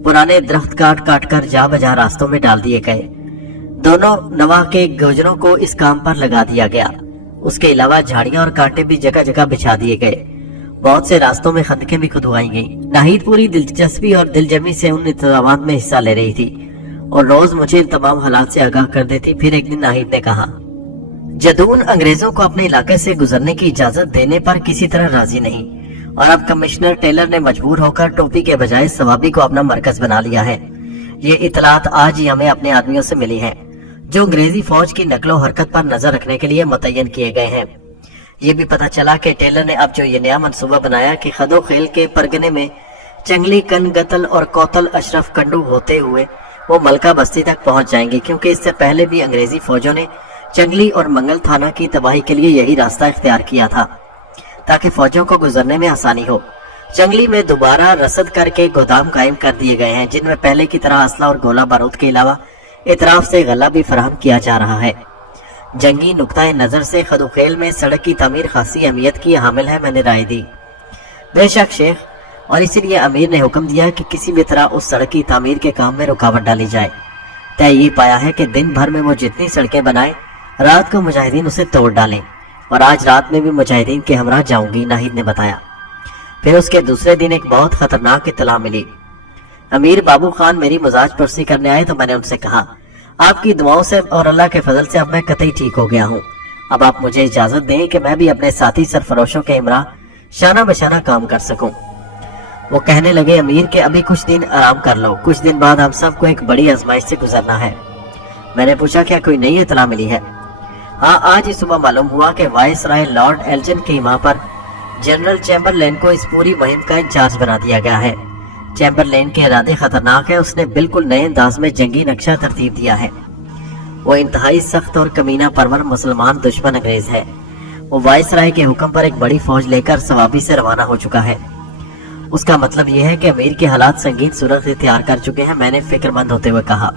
पुराने दरख्त काट काट कर जा बजा रास्तों में डाल दिए गए। दोनों नवाह के गुजरों को इस काम पर लगा दिया गया। उसके अलावा झाड़ियां और कांटे भी जगह जगह बिछा दिए गए। बहुत से रास्तों में खंदकें भी खुदवाई गई। नाहिद पूरी दिलचस्पी और दिलजमी से उन इंतजामात में हिस्सा ले रही थी और रोज मुझे इन तमाम हालात से आगाह कर देती। फिर एक दिन नाहिद ने कहा, जदून अंग्रेजों को अपने इलाके से गुजरने की इजाजत देने पर किसी तरह राजी नहीं और अब कमिश्नर टेलर ने मजबूर होकर टोपी के बजाय सवाबी को अपना मरकज बना लिया है। ये इतलात आज ही हमें अपने आदमियों से मिली है जो अंग्रेजी फौज की नकलो हरकत पर नजर रखने के लिए मुतय्यन किए गए हैं। ये भी पता चला कि टेलर ने अब जो ये नया मंसूबा बनाया कि खदो खेल के परगने में चंगली कन गतल और कौतल अशरफ कंडू होते हुए वो मलका बस्ती तक पहुंच जाएंगे, क्योंकि इससे पहले भी अंग्रेजी फौजों ने चंगली और मंगल थाना की तबाही के लिए यही रास्ता इख्तियार किया था ताकि फौजों को गुजरने में आसानी हो। चंगली में दोबारा रसद करके गोदाम कायम कर दिए गए हैं जिनमें पहले की तरह असला और गोला बारूद के अलावा इतराफ से गला भी फराहम किया जा रहा है। जंगी नुक्ताए नजर से खदोखेल में सड़क की तामीर खासी अहमियत की हामिल है, मैंने राय दी। बेशक शेख, और इसीलिए अमीर ने हुक्म दिया कि किसी भी तरह उस सड़क की तामीर के काम में रुकावट डाली जाए। तय ये पाया है कि दिन भर में वो जितनी सड़कें बनाए रात को मुजाहिदीन उसे तोड़ डालें, और आज रात में भी मुजाहिदीन के हमरा जाऊंगी, नाहिद ने बताया। फिर उसके दूसरे दिन एक बहुत खतरनाक इत्तला मिली। अमीर बाबू खान मेरी मजाज परसी करने आए तो मैंने उनसे कहा, आपकी दुआओं से और अल्लाह के फजल से अब मैं कतई ठीक हो गया हूँ। अब आप मुझे इजाजत दें कि मैं भी अपने साथी सरफरोशों के इमरा शाना बशाना काम कर सकूं। वो कहने लगे, अमीर के अभी कुछ दिन आराम कर लो, कुछ दिन बाद हम सबको एक बड़ी आजमाइश से गुजरना है। मैंने पूछा, क्या कोई नई इतला मिली है? हाँ, आज ही सुबह मालूम हुआ कि वायसराय लॉर्ड एल्जन की मां पर जनरल चैम्बरलेन को इस पूरी मुहिम का इंचार्ज बना दिया गया है। चैम्बरलेन के इरादे खतरनाक है। उसने बिल्कुल नए अंदाज में जंगी नक्शा तरतीब दिया है। वो इंतहाई सख्त और कमीना परवर मुसलमान दुश्मन अंग्रेज है। वो वायसराय के हुक्म पर एक बड़ी फौज लेकर सवाबी से रवाना हो चुका है। उसका मतलब यह है कि अमीर के हालात संगीन सूरत इख्तियार कर चुके हैं, मैंने फिक्रमंद होते हुए कहा।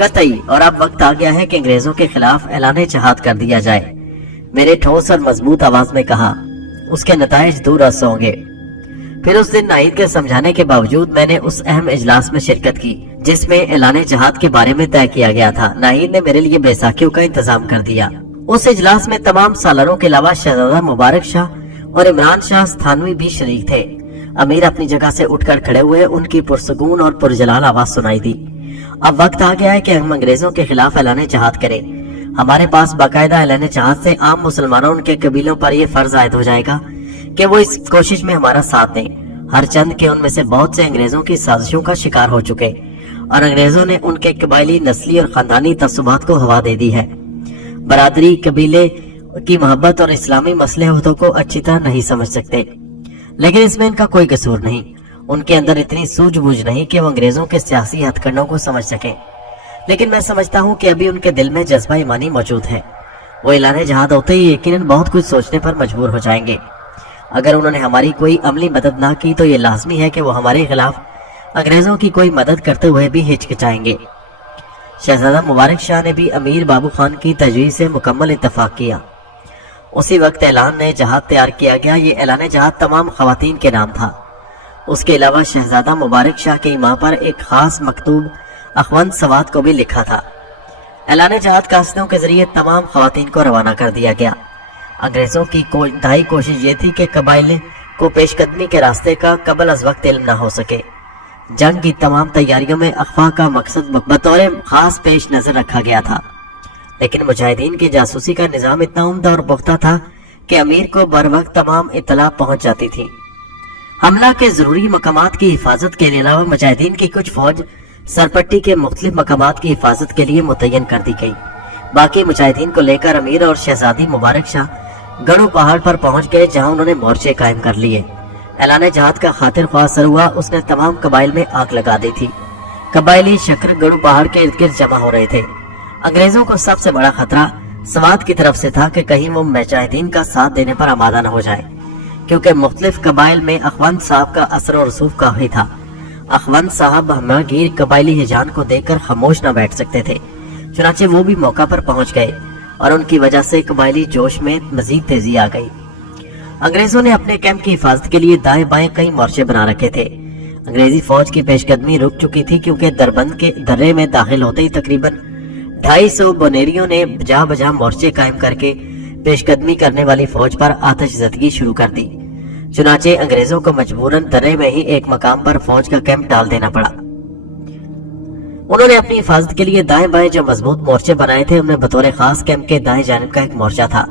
कतई, और अब वक्त आ गया है कि अंग्रेजों के खिलाफ ऐलान जहाद कर दिया जाए, मेरे ठोस और मजबूत आवाज में कहा। उसके नताइज दूर रस होंगे। फिर उस दिन नाहिद के समझाने के बावजूद मैंने उस अहम इजलास में शिरकत की जिसमें ऐलान जहाद के बारे में तय किया गया था। नाहिद ने मेरे लिए बैसाखियों का इंतजाम कर दिया। उस इजलास में तमाम सालरों के अलावा शहजादा मुबारक शाह और इमरान शाह स्थानवी भी शरीक थे। अमीर अपनी जगह से उठकर खड़े हुए, उनकी पुरसकून और पुरजलाल आवाज सुनाई दी। अब वक्त आ गया है कि हम अंग्रेजों के खिलाफ ऐलान जहाद करें। हमारे पास बाकायदा ऐलान जहाद से आम मुसलमानों उनके कबीलों पर यह फर्ज आयद हो जाएगा कि वो इस कोशिश में हमारा साथ दें। हर चंद के उनमें से बहुत से अंग्रेजों की साजिशों का शिकार हो चुके और अंग्रेजों ने उनके कबायली, नस्ली और खानदानी तस्सुबात को हवा दे दी है। बरादरी, कबीले की मोहब्बत और इस्लामी मसलहतों को अच्छी तरह नहीं समझ सकते, लेकिन इसमें इनका कोई कसूर नहीं। उनके अंदर इतनी सूझबूझ नहीं कि वो अंग्रेजों के सियासी हथकंडों को समझ सके। लेकिन मैं समझता हूँ कि अभी उनके दिल में जज्बा ईमानी मौजूद है। वो ऐलान जहाद होते ही यकीनन बहुत कुछ सोचने पर मजबूर हो जाएंगे। अगर उन्होंने हमारी कोई अमली मदद ना की तो ये लाजमी है कि वो हमारे खिलाफ अंग्रेजों की कोई मदद करते हुए भी हिचकिचाएंगे। शहजादा मुबारक शाह ने भी अमीर बाबू खान की तजवीज़ से मुकम्मल इत्तफाक किया। उसी वक्त ऐलान जहाद तैयार किया गया। ये ऐलान जहाद तमाम खवातीन के नाम था। उसके अलावा शहजादा मुबारक शाह की मां पर एक खास मकतूब अखवंद सवाद को भी लिखा था। ऐलान जहाद कासिदों के जरिए तमाम खवातीन को रवाना कर दिया गया। अंग्रेजों की इंतहाई कोशिश ये थी कि कबाइले को पेशकदमी के रास्ते का कबल अज वक्त इल्म न हो सके। जंग की तमाम तैयारियों में अगवा का मकसद बतौर खास पेश नजर रखा गया था, लेकिन मुजाहिदीन की जासूसी का निजाम इतना उम्दा और पुख्ता था कि अमीर को बर वक्त तमाम इत्तला पहुंच जाती थी। हमला के जरूरी मकामात की हिफाजत के अलावा मुजाहिदीन की कुछ फौज सरपट्टी के मुख्तलिफ मकामात की हिफाजत के लिए मुतय्यन कर दी गई। बाकी मुजाहिदीन को लेकर अमीर और शहजादी मुबारक शाह गढ़ू पहाड़ पर पहुंच गए, जहां उन्होंने मोर्चे कायम कर लिए। ऐलान जहाद का खातिर ख्वाह असर हुआ। उसने तमाम कबाइल में आग लगा दी थी। कबाइली शक्र गढ़ू पहाड़ के इर्द गिर्द जमा हो रहे थे। अंग्रेजों को सबसे बड़ा खतरा सवात की तरफ से था कि कहीं वो मुजाहिदीन का साथ देने पर आमादा न हो जाए, क्योंकि मुख्तलिफ कबाइल में अखवंद साहब का असर और रसूख काफी था। अखवंद साहब हमगीर कबाइली हिजान को देखकर खामोश न बैठ सकते थे, चुनाचे वो भी मौका पर पहुंच गए और उनकी वजह से कबाइली जोश में मजीद तेजी आ गई। अंग्रेजों ने अपने कैंप की हिफाजत के लिए दाएं बाएं कई मोर्चे बना रखे थे। अंग्रेजी फौज की पेशकदमी रुक चुकी थी, क्योंकि दरबंद के दर्रे में दाखिल होते ही तकरीबन 250 बोनेरियों ने बजा बजा मोर्चे कायम करके पेशकदमी करने वाली फौज पर आतिशज़दगी शुरू कर दी। चुनाचे अंग्रेजों को मजबूरन दर्रे में ही एक मकाम पर फौज का कैंप डाल देना पड़ा। उन्होंने अपनी हिफाजत के लिए दाएं बाएं जो मजबूत मोर्चे बनाए थे, उनमें बतौर खास कैंप के दाएं जानिब का एक मोर्चा था,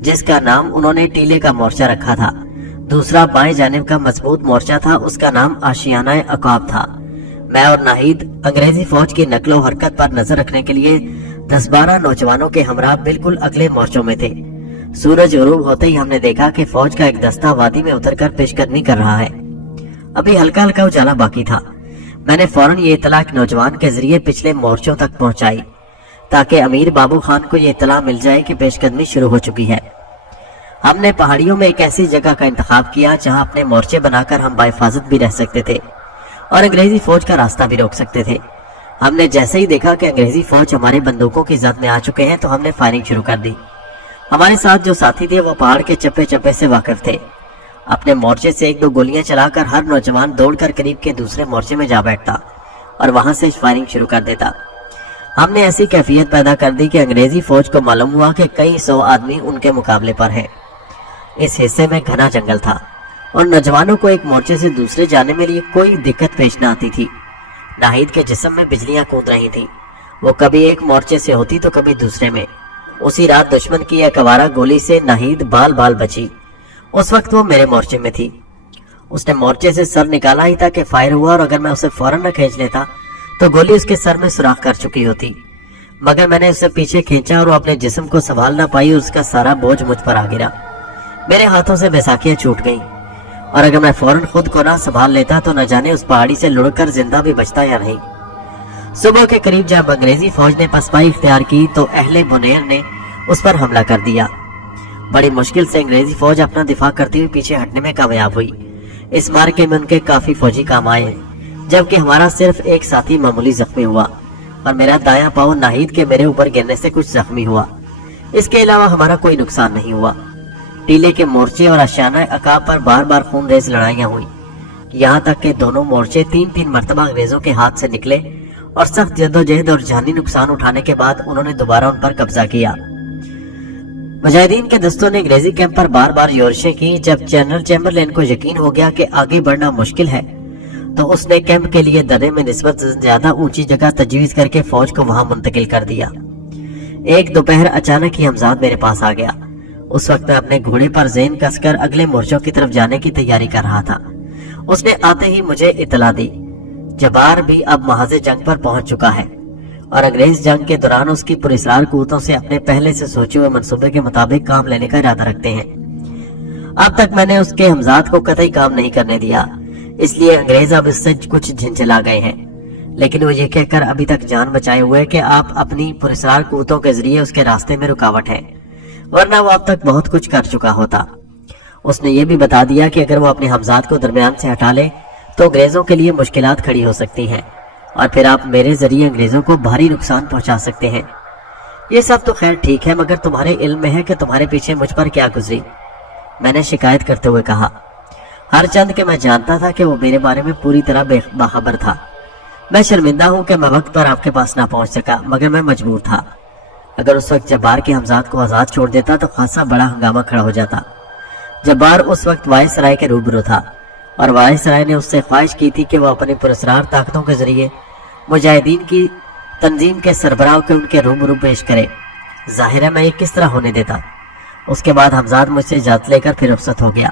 जिसका नाम उन्होंने टीले का मोर्चा रखा था। दूसरा बाएं जानिब का मजबूत मोर्चा था, उसका नाम आशियाना अकाब था। मैं और नाहिद अंग्रेजी फौज की नकलो हरकत पर नजर रखने के लिए 10-12 नौजवानों के हमरा बिल्कुल अगले मोर्चों में थे। सूरज गुरूब होते ही हमने देखा कि फौज का एक दस्ता वादी में उतरकर पेशकदमी कर रहा है। अभी हल्का हल्का उजाला बाकी था। मैंने फौरन ये इतला एक नौजवान के जरिए पिछले मोर्चों तक पहुंचाई, ताकि अमीर बाबू खान को ये इतला मिल जाए कि पेशकदमी शुरू हो चुकी है। हमने पहाड़ियों में एक ऐसी जगह का इंतखाब किया जहां अपने मोर्चे बनाकर हम बाहिफाजत भी रह सकते थे और अंग्रेजी फौज का रास्ता भी रोक सकते थे। हमने जैसे ही देखा कि अंग्रेजी फौज हमारे बंदूकों की जद में आ चुके हैं, तो हमने फायरिंग शुरू कर दी। हमारे साथ जो साथी थे वो पहाड़ के चप्पे चप्पे से वाकिफ थे। अपने मोर्चे से 1-2 गोलियां चलाकर हर नौजवान दौड़कर करीब के दूसरे मोर्चे में जा बैठता और वहां से फायरिंग शुरू कर देता। हमने ऐसी कैफियत पैदा कर दी कि अंग्रेजी फौज को मालूम हुआ कि कई 100 आदमी उनके मुकाबले पर हैं। इस हिस्से में घना जंगल था और नौजवानों को एक मोर्चे से दूसरे जाने में लिए कोई दिक्कत पेश न आती थी। नाहिद के जिस्म में बिजलियां कूद रही थी। वो कभी एक मोर्चे से होती तो कभी दूसरे में। उसी रात दुश्मन की एक अवारा गोली से नाहिद बाल बाल बची। उस वक्त वो मेरे मोर्चे में थी। उसने मोर्चे से सर निकाला ही था कि फायर हुआ, और अगर मैं उसे फौरन न खींच लेता तो गोली उसके सर में सुराख कर चुकी होती। मगर मैंने उसे पीछे खींचा और वो अपने जिस्म को संभाल न पाई और उसका सारा बोझ मुझ पर आ गिरा। मेरे हाथों से बैसाखियां छूट गईं, और अगर मैं फौरन खुद को ना संभाल लेता तो न जाने उस पहाड़ी से लुढ़कर जिंदा भी बचता या नहीं। सुबह के करीब जब अंग्रेजी फौज ने पसपाई इख्तियार की तो अहले बुनेर ने उस पर हमला कर दिया। बड़ी मुश्किल से अंग्रेजी फौज अपना दिफा करते हुए पीछे हटने में कामयाब हुई। इस मार्के में उनके काफी फौजी काम आए, जबकि हमारा सिर्फ एक साथी मामूली जख्मी हुआ और मेरा दायां पांव नाहिद के मेरे ऊपर गिरने से कुछ जख्मी हुआ। इसके अलावा हमारा कोई नुकसान नहीं हुआ। टीले के मोर्चे और आशियाना अकाब पर बार बार खून रेज लड़ाइयां हुई, यहाँ तक कि दोनों मोर्चे 3-3 मरतबा अंग्रेजों के हाथ से निकले और सख्त जद्दोजहद और जानी नुकसान उठाने के बाद उन्होंने दोबारा उन पर कब्जा किया। मुजाहिदीन के दस्तों ने अंग्रेजी कैंप पर बार बार योरशें की। जब जनरल चैम्बरलेन को यकीन हो गया कि आगे बढ़ना मुश्किल है, तो उसने कैंप के लिए दर्रे में निस्बत ज्यादा ऊंची जगह तजवीज करके फौज को वहां मुंतकिल कर दिया। एक दोपहर अचानक ही हमजाद मेरे पास आ गया। उस वक्त मैं अपने घोड़े पर ज़ेन कसकर अगले मोर्चों की तरफ जाने की तैयारी कर रहा था। उसने आते ही मुझे इतला दी, जबार भी अब महाज़े जंग पर पहुंच चुका है और अंग्रेज जंग के दौरान उसकी पुरस्कार कुव्वतों से अपने पहले से सोचे हुए मंसूबे के मुताबिक काम लेने का इरादा रखते हैं। अब तक मैंने उसके हमजाद को कतई काम नहीं करने दिया, इसलिए अंग्रेज अब इससे कुछ झिंझला गए हैं। लेकिन वो ये कहकर अभी तक जान बचाए हुए कि आप अपनी पुरस्कार कुव्वतों के जरिए उसके रास्ते में रुकावट है, वरना वो अब तक बहुत कुछ कर चुका होता। उसने ये भी बता दिया कि अगर वो अपने हमजाद को दरमियान से हटा ले तो अंग्रेजों के लिए मुश्किलात खड़ी हो सकती हैं और फिर आप मेरे जरिए अंग्रेजों को भारी नुकसान पहुंचा सकते हैं। ये सब तो खैर ठीक है, मगर तुम्हारे इल्म में है कि तुम्हारे पीछे मुझ पर क्या गुजरी, मैंने शिकायत करते हुए कहा। हर चंद के मैं जानता था कि वो मेरे बारे में पूरी तरह बाखबर था। मैं शर्मिंदा हूं कि मैं वक्त पर आपके पास ना पहुंच सका, मगर मैं मजबूर था। अगर उस वक्त जब्बार के हमजाद को आजाद छोड़ देता तो खासा बड़ा हंगामा खड़ा हो जाता। जब्बार उस वक्त वायसराय के रूबरू था और वायसराय ने उससे ख्वाहिश की थी कि वह अपनी पुरस्कार ताकतों के जरिए मुजाहिदीन की तंजीम के सरबराह के उनके रूबरू पेश करे। जाहिर है मैं ये किस तरह होने देता। उसके बाद हमजाद मुझसे इजाजत लेकर फिर रुखसत हो गया।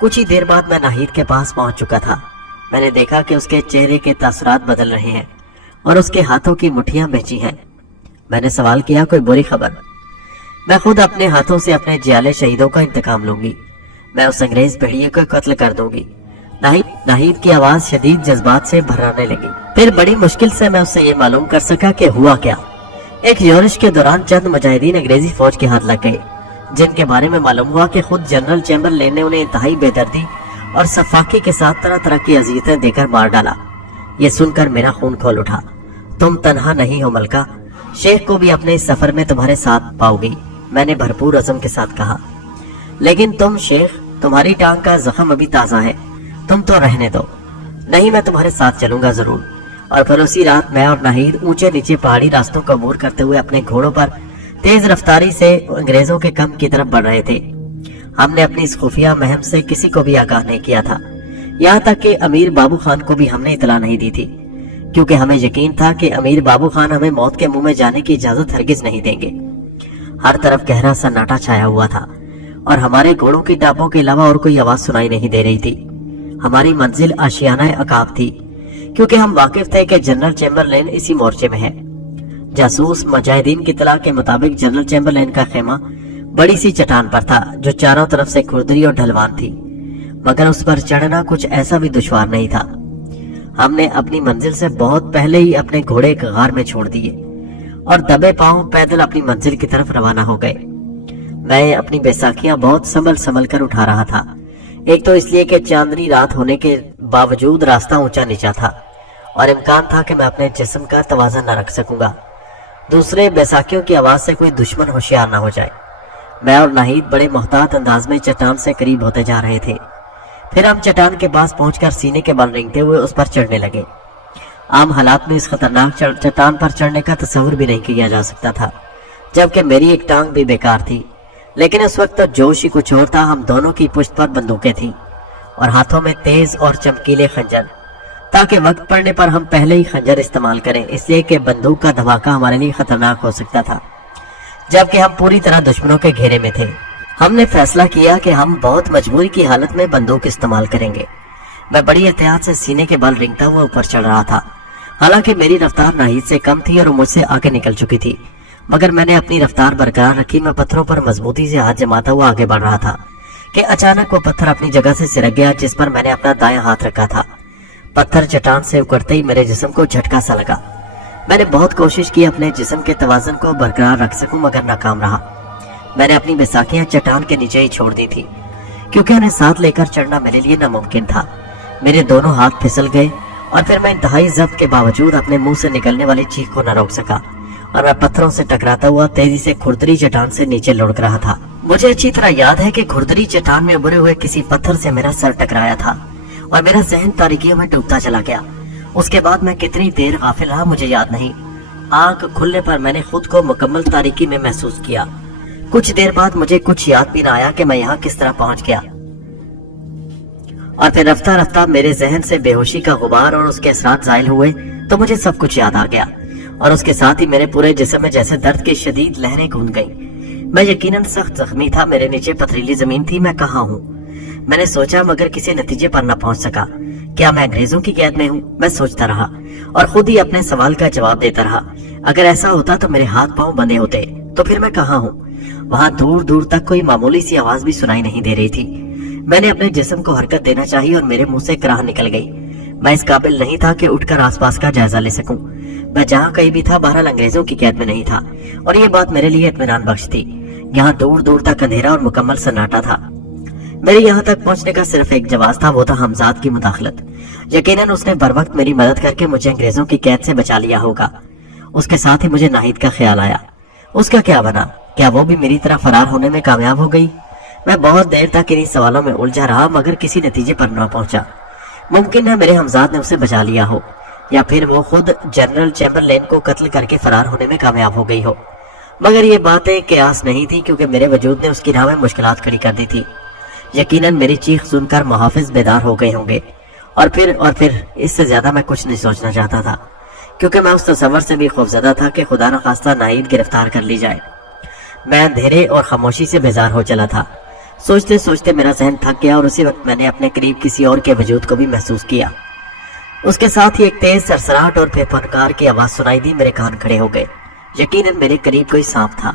कुछ ही देर बाद मैं नाहिद के पास पहुंच चुका था। मैंने देखा कि उसके चेहरे के तासुरात बदल रहे हैं और उसके हाथों की मुट्ठियां बेची हैं। मैंने सवाल किया, कोई बुरी खबर? मैं खुद अपने हाथों से अपने जियाले शहीदों का इंतकाम लूंगी। मैं उस अंग्रेज भेड़िए को कत्ल कर दूंगी। नाहिद की आवाज शदीद जज्बात से भराने लगी। फिर बड़ी मुश्किल से मैं उससे ये मालूम कर सका कि हुआ क्या। एक योरिश के दौरान चंद मुजाहिदीन अंग्रेजी फौज के हाथ लग गए, जिनके बारे में मालूम हुआ कि खुद जनरल चैम्बरलेन ने उन्हें इंतहाई बेदर्दी और सफाकी के साथ तरह तरह की अजियतें देकर मार डाला। ये सुनकर मेरा खून खोल उठा। तुम तन्हा नहीं हो मलका, शेख को भी अपने इस सफर में तुम्हारे साथ पाओगी, मैंने भरपूर अज़म के साथ कहा। लेकिन तुम शेख, तुम्हारी टांग का जख्म अभी ताजा है, तुम तो रहने दो। नहीं, मैं तुम्हारे साथ चलूंगा जरूर। और फिर उसी रात मैं और नाहिद ऊंचे नीचे पहाड़ी रास्तों को अबूर करते हुए अपने घोड़ों पर तेज रफ्तारी से अंग्रेजों के कैंप की तरफ बढ़ रहे थे। हमने अपनी इस खुफिया मुहिम से किसी को भी आगाह नहीं किया था, यहाँ तक कि अमीर बाबू खान को भी हमने इतला नहीं दी थी, क्योंकि हमें यकीन था कि अमीर बाबू खान हमें मौत के मुंह में जाने की इजाजत हरगिज नहीं देंगे। हर तरफ गहरा सन्नाटा छाया हुआ था और हमारे घोड़ों की टापों के अलावा और कोई आवाज सुनाई नहीं दे रही थी। हमारी मंजिल आशियाना अकाब थी, क्योंकि हम वाकिफ थे कि जनरल चैम्बरलेन इसी मोर्चे में है। जासूस मुजाहिदीन की इत्तला के मुताबिक जनरल चैम्बरलेन का खेमा बड़ी सी चट्टान पर था, जो चारों तरफ से खुरदरी और ढलवान थी, मगर उस पर चढ़ना कुछ ऐसा भी दुश्वार नहीं था। हमने अपनी मंजिल से बहुत पहले ही अपने घोड़े एक गार में छोड़ दिए और दबे पांव पैदल अपनी मंजिल की तरफ रवाना हो गए। मैं अपनी बैसाखियां बहुत संभल संभल कर उठा रहा था। एक तो इसलिए कि चांदनी रात होने के बावजूद रास्ता ऊंचा नीचा था और इम्कान था कि मैं अपने जिस्म का तवाज़न न रख सकूंगा। दूसरे, बैसाखियों की आवाज से कोई दुश्मन होशियार न हो जाए। मैं और नाहिद बड़े मोहतात अंदाज में चट्टान से करीब होते जा रहे थे। फिर हम चट्टान के पास पहुंचकर सीने के बल रेंगते हुए उस पर चढ़ने लगे। आम हालात में इस खतरनाक चट्टान पर चढ़ने का तस्वुर भी नहीं किया जा सकता था, जबकि मेरी एक टांग भी बेकार थी। लेकिन उस वक्त तो जोश ही कुछ और था। हम दोनों की पुश्त पर बंदूकें थीं और हाथों में तेज और चमकीले खंजर, ताकि वक्त पड़ने पर हम पहले ही खंजर इस्तेमाल करें, इसलिए कि बंदूक का धमाका हमारे लिए खतरनाक हो सकता था, जबकि हम पूरी तरह दुश्मनों के घेरे में थे। हमने फैसला किया कि हम बहुत मजबूरी की हालत में बंदूक इस्तेमाल करेंगे। मैं बड़ी एहतियात से सीने के बल रेंगता हुआ ऊपर चढ़ रहा था। हालांकि मेरी रफ्तार नाहिद से कम थी और वो मुझसे आगे निकल चुकी थी, मगर मैंने अपनी रफ्तार बरकरार रखी। मैं पत्थरों पर मजबूती से हाथ जमाता हुआ आगे बढ़ रहा था कि अचानक वो पत्थर अपनी जगह से सिरक गया जिस पर मैंने अपना दायां हाथ रखा था। पत्थर चट्टान से उकड़ते ही मेरे जिस्म को झटका सा लगा। मैंने बहुत कोशिश की अपने जिस्म के तवाज़ुन को बरकरार रख सकूं, मगर नाकाम रहा। मैंने अपनी बैसाखियां चट्टान के नीचे ही छोड़ दी थी, क्योंकि उन्हें साथ लेकर चढ़ना मेरे लिए नामुमकिन था। मेरे दोनों हाथ फिसल गए और फिर मैं इंतहाई ज़ब्त के बावजूद अपने मुंह से निकलने वाली चीख को न रोक सका और मैं पत्थरों से टकराता हुआ तेजी से खुरदरी चट्टान से नीचे लुढ़क रहा था। मुझे अच्छी तरह याद है कि खुरदरी चट्टान में उभरे हुए किसी पत्थर से मेरा सर टकराया था और मेरा जहन तारीकियों में डूबता चला गया। उसके बाद मैं कितनी देर गाफिल रहा मुझे याद नहीं। आंख खुलने पर मैंने खुद को मुकम्मल तारीकी में महसूस किया। कुछ देर बाद मुझे कुछ याद भी न आया कि मैं यहाँ किस तरह पहुंच गया, और फिर रफ्ता रफ्ता मेरे जहन से बेहोशी का गुबार और उसके असरात जाहिल हुए तो मुझे सब कुछ याद आ गया और उसके साथ ही मेरे पूरे जिस्म में जैसे दर्द की शदीद लहरें घूम गईं। मैं यकीनन सख्त जख्मी था। मेरे नीचे पथरीली जमीन थी। मैं कहाँ हूँ? मैंने सोचा, मगर किसी नतीजे पर न पहुंच सका। क्या मैं अंग्रेजों की कैद में हूँ? मैं सोचता रहा और खुद ही अपने सवाल का जवाब देता रहा। अगर ऐसा होता तो मेरे हाथ पांव बंधे होते, तो फिर मैं कहाँ हूँ? वहां दूर दूर तक कोई मामूली सी आवाज भी सुनाई नहीं दे रही थी। मैंने अपने जिस्म को हरकत देना चाहिए और मेरे मुंह से कराह निकल गई। मैं इस काबिल नहीं था कि उठकर आसपास का जायजा ले सकूं। मैं जहाँ कहीं भी था, बहरहाल अंग्रेजों की कैद में नहीं था, और ये बात मेरे लिए इत्मीनान बख्श थी। यहाँ दूर दूर तक अंधेरा और मुकम्मल सन्नाटा था। मेरे यहाँ तक पहुँचने का सिर्फ एक जवाब था, वो था हमजाद की मुदाखलत। यकीनन उसने बर वक्त मेरी मदद करके मुझे अंग्रेजों की कैद से बचा लिया होगा। उसके साथ ही मुझे नाहिद का ख्याल आया। उसका क्या बना? क्या वो भी मेरी तरह फरार होने में कामयाब हो गई? मैं बहुत देर तक इन्हीं सवालों में उलझा रहा, मगर किसी नतीजे पर न पहुंचा। मुमकिन है मेरे हमजाद ने उसे बचा लिया हो, या फिर वो खुद जनरल चैम्बरलेन को कत्ल करके फरार होने में कामयाब हो गई हो। मगर ये बातें कयास नहीं थी, क्योंकि मेरे वजूद ने उसकी राह में मुश्किलात खड़ी कर दी थी। यकीनन मेरी चीख सुनकर मुहाफिज बेदार हो गए होंगे, और फिर इससे ज्यादा मैं कुछ नहीं सोचना चाहता था, क्योंकि मैं उस तस्वर से भी खौफजदा था कि खुदा न खास्ता नाहिद गिरफ्तार कर ली जाए। मैं अंधेरे और खामोशी से बेजार हो चला था। सोचते सोचते मेरा जहन थक गया और उसी वक्त मैंने अपने करीब किसी और के वजूद को भी महसूस किया। उसके साथ ही एक तेज सरसराहट और फिर फनकार की आवाज सुनाई दी। मेरे कान खड़े हो गए। यकीनन मेरे करीब कोई सांप था,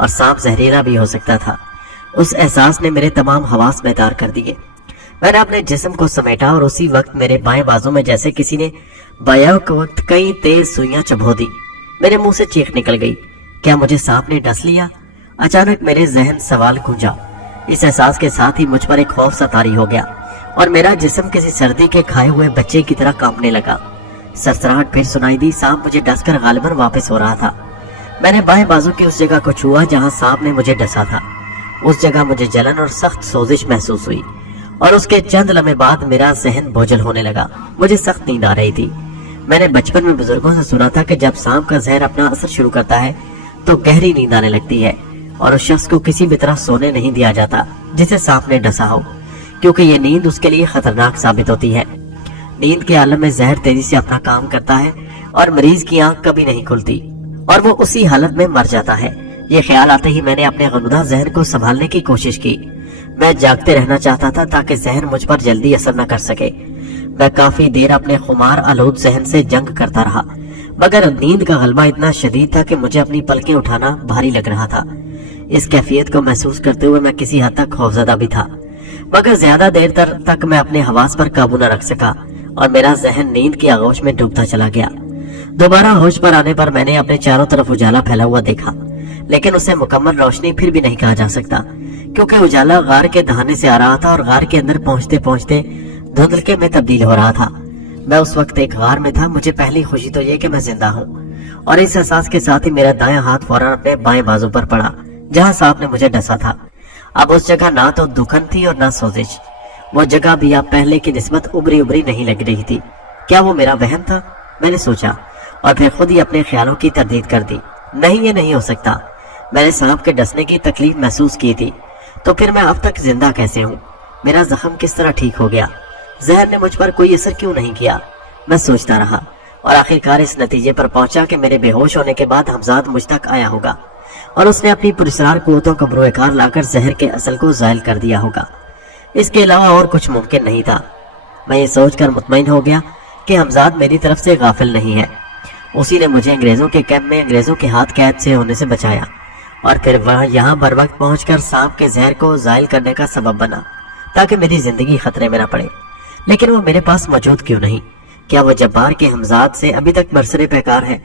और सांप जहरीला भी हो सकता था। उस एहसास ने मेरे तमाम हवास बेदार कर दिए। मैंने अपने जिस्म को समेटा और उसी वक्त मेरे बाएं बाजू में जैसे किसी ने बाया के वक्त कई तेज सुइयां चबो दी। मेरे मुंह से चीख निकल गई। क्या मुझे सांप ने डस लिया? अचानक मेरे जहन सवाल गूंजा। इस एहसास के साथ ही मुझ पर एक खौफ सा तारी हो गया और मेरा जिस्म किसी सर्दी के खाए हुए बच्चे की तरह कांपने लगा। सरसराहट फिर सुनाई दी। सांप मुझे डसकर गालिबन वापस हो रहा था। मैंने बाएं बाजू की उस जगह को छुआ जहां सांप ने मुझे डसा था। उस जगह मुझे जलन और सख्त सोजिश महसूस हुई और उसके चंद लम्हे बाद मेरा जहन बोझल होने लगा। मुझे सख्त नींद आ रही थी। मैंने बचपन में बुजुर्गों से सुना था कि जब सांप का जहर अपना असर शुरू करता है तो गहरी नींद आने लगती है और उस शख्स को किसी भी तरह सोने नहीं दिया जाता जिसे सांप ने डसा हो, क्योंकि ये नींद उसके लिए खतरनाक साबित होती है। नींद के आलम में जहर तेजी से अपना काम करता है और मरीज की आंख कभी नहीं खुलती और वो उसी हालत में मर जाता है। ये ख्याल आते ही मैंने अपने गनुदा जहन को संभालने की कोशिश की। मैं जागते रहना चाहता था ताकि जहर मुझ पर जल्दी असर न कर सके। मैं काफी देर अपने खुमार आलूद जहन से जंग करता रहा, मगर नींद का गलबा इतना शदीद था कि मुझे अपनी पलकें उठाना भारी लग रहा था। इस कैफियत को महसूस करते हुए मैं किसी हद तक खौफजदा भी था, मगर ज्यादा देर तक मैं अपने हवास पर काबू न रख सका और मेरा जहन नींद की आगोश में डूबता चला गया। दोबारा होश पर आने पर मैंने अपने चारों तरफ उजाला फैला हुआ देखा, लेकिन उसे मुकम्मल रोशनी फिर भी नहीं कहा जा सकता, क्योंकि उजाला गार के दहाने से आ रहा था और गार के अंदर पहुंचते पहुंचते धुंधलके में तब्दील हो रहा था। मैं उस वक्त एक गार में था। मुझे पहली खुशी तो ये कि मैं जिंदा हूँ और इस एहसास के साथ ही मेरा दायां हाथ फौरन अपने बाएं बाजू पर पड़ा जहां सांप ने मुझे डसा था। अब उस जगह ना तो दुखन थी और ना सोजिश। वो जगह भी अब पहले की निस्बत उभरी उभरी नहीं लग रही थी। क्या वो मेरा वहम था? मैंने सोचा और फिर खुद ही अपने ख्यालों की तरदीद कर दी। नहीं, ये नहीं हो सकता। मैंने सांप के डसने की तकलीफ महसूस की थी, तो फिर मैं अब तक जिंदा कैसे हूँ? मेरा जख्म किस तरह ठीक हो गया? जहर ने मुझ पर कोई असर क्यों नहीं किया? मैं सोचता रहा और आखिरकार इस नतीजे पर पहुंचा कि मेरे बेहोश होने के बाद हमजाद मुझ तक आया होगा और उसने अपनी पुरस्कार कुव्वतों का बरोकार लाकर जहर के असल को ज़ायल कर दिया होगा। इसके अलावा और कुछ मुमकिन नहीं था। मैं ये सोचकर मुतमईन हो गया कि हमजाद मेरी तरफ से गाफिल नहीं है। उसी ने मुझे अंग्रेजों के कैंप में अंग्रेजों के हाथ कैद से होने से बचाया और फिर वह यहाँ बर वक्त पहुंचकर सांप के जहर को ज़ायल करने का सबब बना ताकि मेरी जिंदगी खतरे में न पड़े। लेकिन वो मेरे पास मौजूद क्यों नहीं? क्या वो जब्बार के हमजाद से अभी तक बरसरे पैकार है?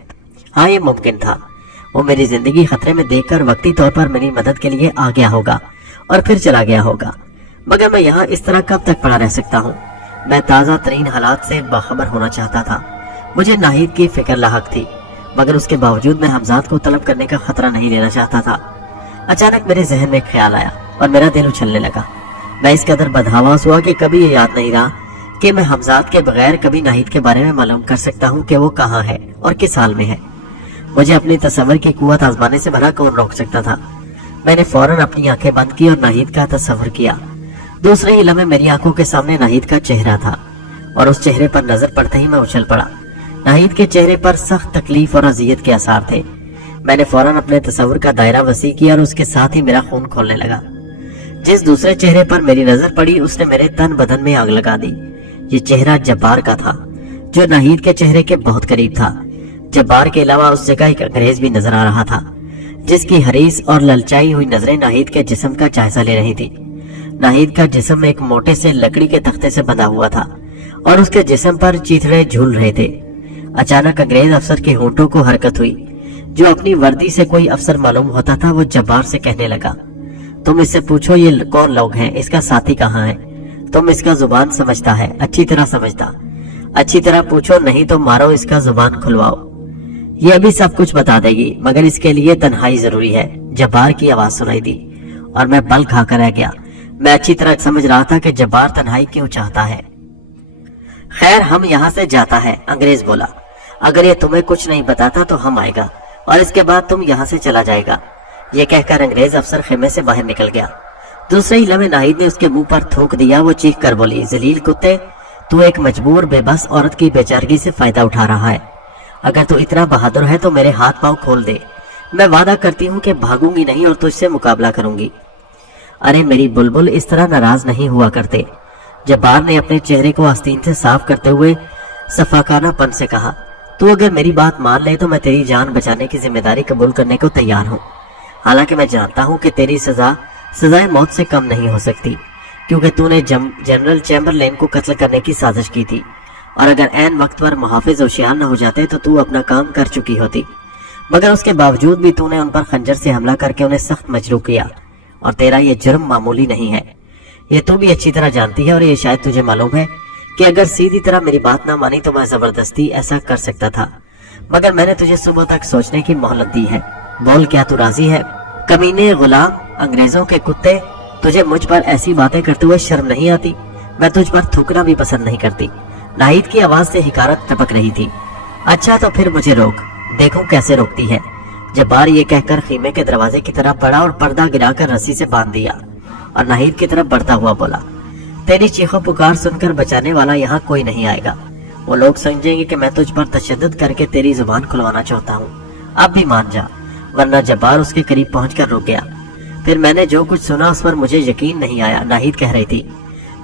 हाँ, ये मुमकिन था। वो मेरी जिंदगी खतरे में देखकर वक्ती तौर पर मेरी मदद के लिए आ गया होगा और फिर चला गया होगा, मगर मैं यहाँ इस तरह कब तक पड़ा रह सकता हूँ? मैं ताज़ा तरीन हालात से बाखबर होना चाहता था। मुझे नाहिद की फिक्र लाहक थी, मगर उसके बावजूद मैं हमजाद को तलब करने का खतरा नहीं लेना चाहता था। अचानक मेरे जहन में ख्याल आया और मेरा दिल उछलने लगा। मैं इस कदर बदहवास हुआ कि कभी ये याद नहीं रहा कि मैं हमजाद के बगैर कभी नाहिद के बारे में मालूम कर सकता हूँ कि वो कहाँ है और किस हाल में है। मुझे अपनी तस्वर की कुव्वत आजमाने से भला कौन रोक सकता था? मैंने फौरन अपनी आंखें बंद की और नाहिद का तस्वर किया। दूसरे ही लम्हे मेरी आंखों के सामने नाहिद का चेहरा था और उस चेहरे पर नजर पड़ते ही मैं उछल पड़ा। नाहिद के चेहरे पर सख्त तकलीफ और अजियत के आसार थे। मैंने फौरन अपने तस्वर का दायरा वसी किया और उसके साथ ही मेरा खून खोलने लगा। जिस दूसरे चेहरे पर मेरी नजर पड़ी उसने मेरे तन बदन में आग लगा दी। ये चेहरा जब्बार का था, जो नाहिद के चेहरे के बहुत करीब था। जब्बार के अलावा उस जगह एक अंग्रेज भी नजर आ रहा था, जिसकी हरीस और ललचाई हुई नजरें नाहिद के जिस्म का जायजा ले रही थी। नाहिद का जिस्म एक मोटे से लकड़ी के तख्ते से बंधा हुआ था और उसके जिस्म पर चीथड़े झूल रहे थे। अचानक अंग्रेज अफसर के होंठों को हरकत हुई। जो अपनी वर्दी से कोई अफसर मालूम होता था वो जब्बार से कहने लगा, तुम इससे पूछो ये कौन लोग हैं, इसका साथी कहाँ है? तुम इसका जुबान समझता है? अच्छी तरह समझता। अच्छी तरह पूछो, नहीं तो मारो, इसका जुबान खुलवाओ। ये अभी सब कुछ बता देगी, मगर इसके लिए तन्हाई जरूरी है। जब्बार की आवाज सुनाई दी और मैं बल खाकर रह गया। मैं अच्छी तरह समझ रहा था कि जब्बार तन्हाई क्यों चाहता है। खैर, हम यहाँ से जाता है, अंग्रेज बोला। अगर ये तुम्हें कुछ नहीं बताता तो हम आएगा और इसके बाद तुम यहाँ से चला जाएगा। ये कहकर अंग्रेज अफसर खेमे से बाहर निकल गया। दूसरे ही लम्हे नाहिद ने उसके मुंह पर थूक दिया। वो चीख कर बोली, जलील कुत्ते, तू एक मजबूर बेबस औरत की बेचारगी से फायदा उठा रहा है। अगर तू इतना बहादुर है तो मेरे हाथ पांव खोल दे। मैं वादा करती हूँ कि भागूंगी नहीं और तुझसे मुकाबला करूंगी। अरे मेरी बुलबुल, इस तरह नाराज नहीं हुआ करते। जब्बार ने अपने चेहरे को आस्तीन से साफ करते हुए सफाकानापन से कहा, तू अगर मेरी बात मान ले तो मैं तेरी जान बचाने की जिम्मेदारी कबूल करने को तैयार हूँ। हालांकि मैं जानता हूँ कि तेरी सजाए मौत से कम नहीं हो सकती, क्योंकि तूने जनरल चैम्बरलेन को कत्ल करने की साजिश की थी और अगर ऐन वक्त पर मुहाफिज होशियार न हो जाते तो तू अपना काम कर चुकी होती। मगर उसके बावजूद भी तूने उन पर खंजर से हमला करके उन्हें सख्त मजरूह किया, और तेरा ये जुर्म मामूली नहीं है। ये तू भी अच्छी तरह जानती है, और ये शायद तुझे मालूम है कि अगर सीधी तरह मेरी बात ना मानी तो मैं जबरदस्ती ऐसा कर सकता था, मगर मैंने तुझे सुबह तक सोचने की मोहलत दी है। बोल, क्या तू राजी है? कमीने, गुलाम, अंग्रेजों के कुत्ते, तुझे मुझ पर ऐसी बातें करते हुए शर्म नहीं आती? मैं तुझ पर थूकना भी पसंद नहीं करती। नाहिद की आवाज से हिकारत टपक रही थी। अच्छा तो फिर मुझे रोक, देखूं कैसे रोकती है। जब्बार ये कहकर खीमे के दरवाजे की तरफ बढ़ा और पर्दा गिराकर रस्सी से बांध दिया और नाहिद की तरफ बढ़ता हुआ बोला, तेरी चीखों पुकार सुनकर बचाने वाला यहाँ कोई नहीं आएगा। वो लोग समझेंगे कि मैं तुझ पर तशद्दुद करके तेरी जुबान खुलवाना चाहता हूँ। अब भी मान जा, वरना जब्बार उसके करीब पहुंचकर रुक गया। फिर मैंने जो कुछ सुना उस पर मुझे यकीन नहीं आया। नाहिद कह रही थी,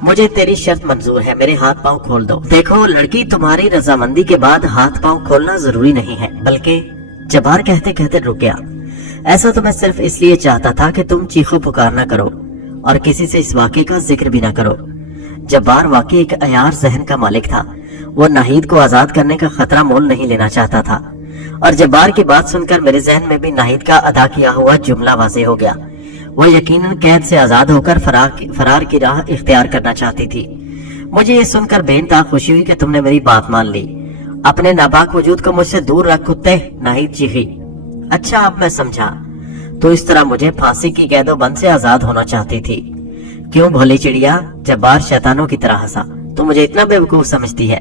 मुझे तेरी शर्त मंजूर है, मेरे हाथ पांव खोल दो। देखो लड़की, तुम्हारी रजामंदी के बाद हाथ पांव खोलना जरूरी नहीं है, बल्कि जब्बार कहते कहते रुक गया। ऐसा तो मैं सिर्फ इसलिए चाहता था कि तुम चीखो पुकार ना करो और किसी से इस वाक़े का जिक्र भी ना करो। जब्बार वाकई एक अयार जहन का मालिक था। वो नाहिद को आजाद करने का खतरा मोल नहीं लेना चाहता था, और जब्बार की बात सुनकर मेरे जहन में भी नाहिद का अदा किया हुआ जुमला वाज़ेह हो गया। वो यकीनन कैद से आजाद होकर फरार की राह इख्तियार करना चाहती थी। मुझे ये सुनकर बेइंतहा खुशी हुई कि तुमने मेरी बात मान ली। अपने नापाक वजूद को मुझसे दूर रख कुत्ते, नाहिद चीखी। अच्छा अब मैं समझा, तो इस तरह मुझे फांसी की कैदोबंद से आजाद होना चाहती थी। क्यों भोली चिड़िया? जब्बार शैतानों की तरह हंसा। तू मुझे इतना बेवकूफ समझती है?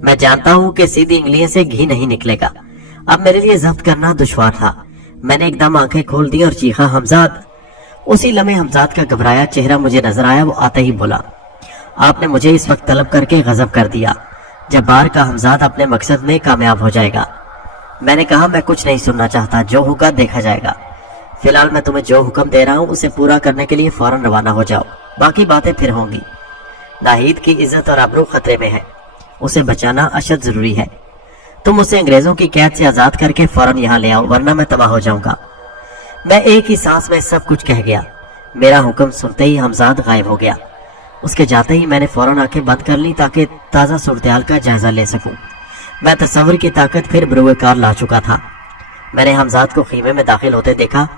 मैं जानता हूँ कि सीधी इंगलियों से घी नहीं निकलेगा। अब मेरे लिए जब्त करना दुश्वार था। मैंने एकदम आंखें खोल दी और चीखा, हमजाद। उसी लम्हे हमजाद का घबराया चेहरा मुझे नजर आया। वो आते ही बोला, आपने मुझे इस वक्त तलब करके गजब कर दिया। जब्बार का हमजाद अपने मकसद में कामयाब हो जाएगा। मैंने कहा, मैं कुछ नहीं सुनना चाहता, जो होगा देखा जाएगा। फिलहाल मैं तुम्हें जो हुक्म दे रहा हूँ उसे पूरा करने के लिए फौरन रवाना हो जाओ, बाकी बातें फिर होंगी। नाहिद की इज्जत और आबरू खतरे में है, उसे बचाना अशद जरूरी है। तुम उसे अंग्रेजों की कैद से आजाद करके फौरन यहाँ ले आओ, वरना मैं तबाह हो जाऊंगा। मैं एक ही सांस में सब कुछ कह गया। मेरा हुक्म सुनते ही हमजाद गायब हो गया। उसके जाते ही मैंने फौरन आंखें बंद कर ली ताकि ताज़ा सूरत-ए-हाल का जायजा ले सकूं। मैं तस्वर की ताकत फिर बरूए कार ला चुका था। मैंने हमजाद को खीमे में दाखिल होते देखा,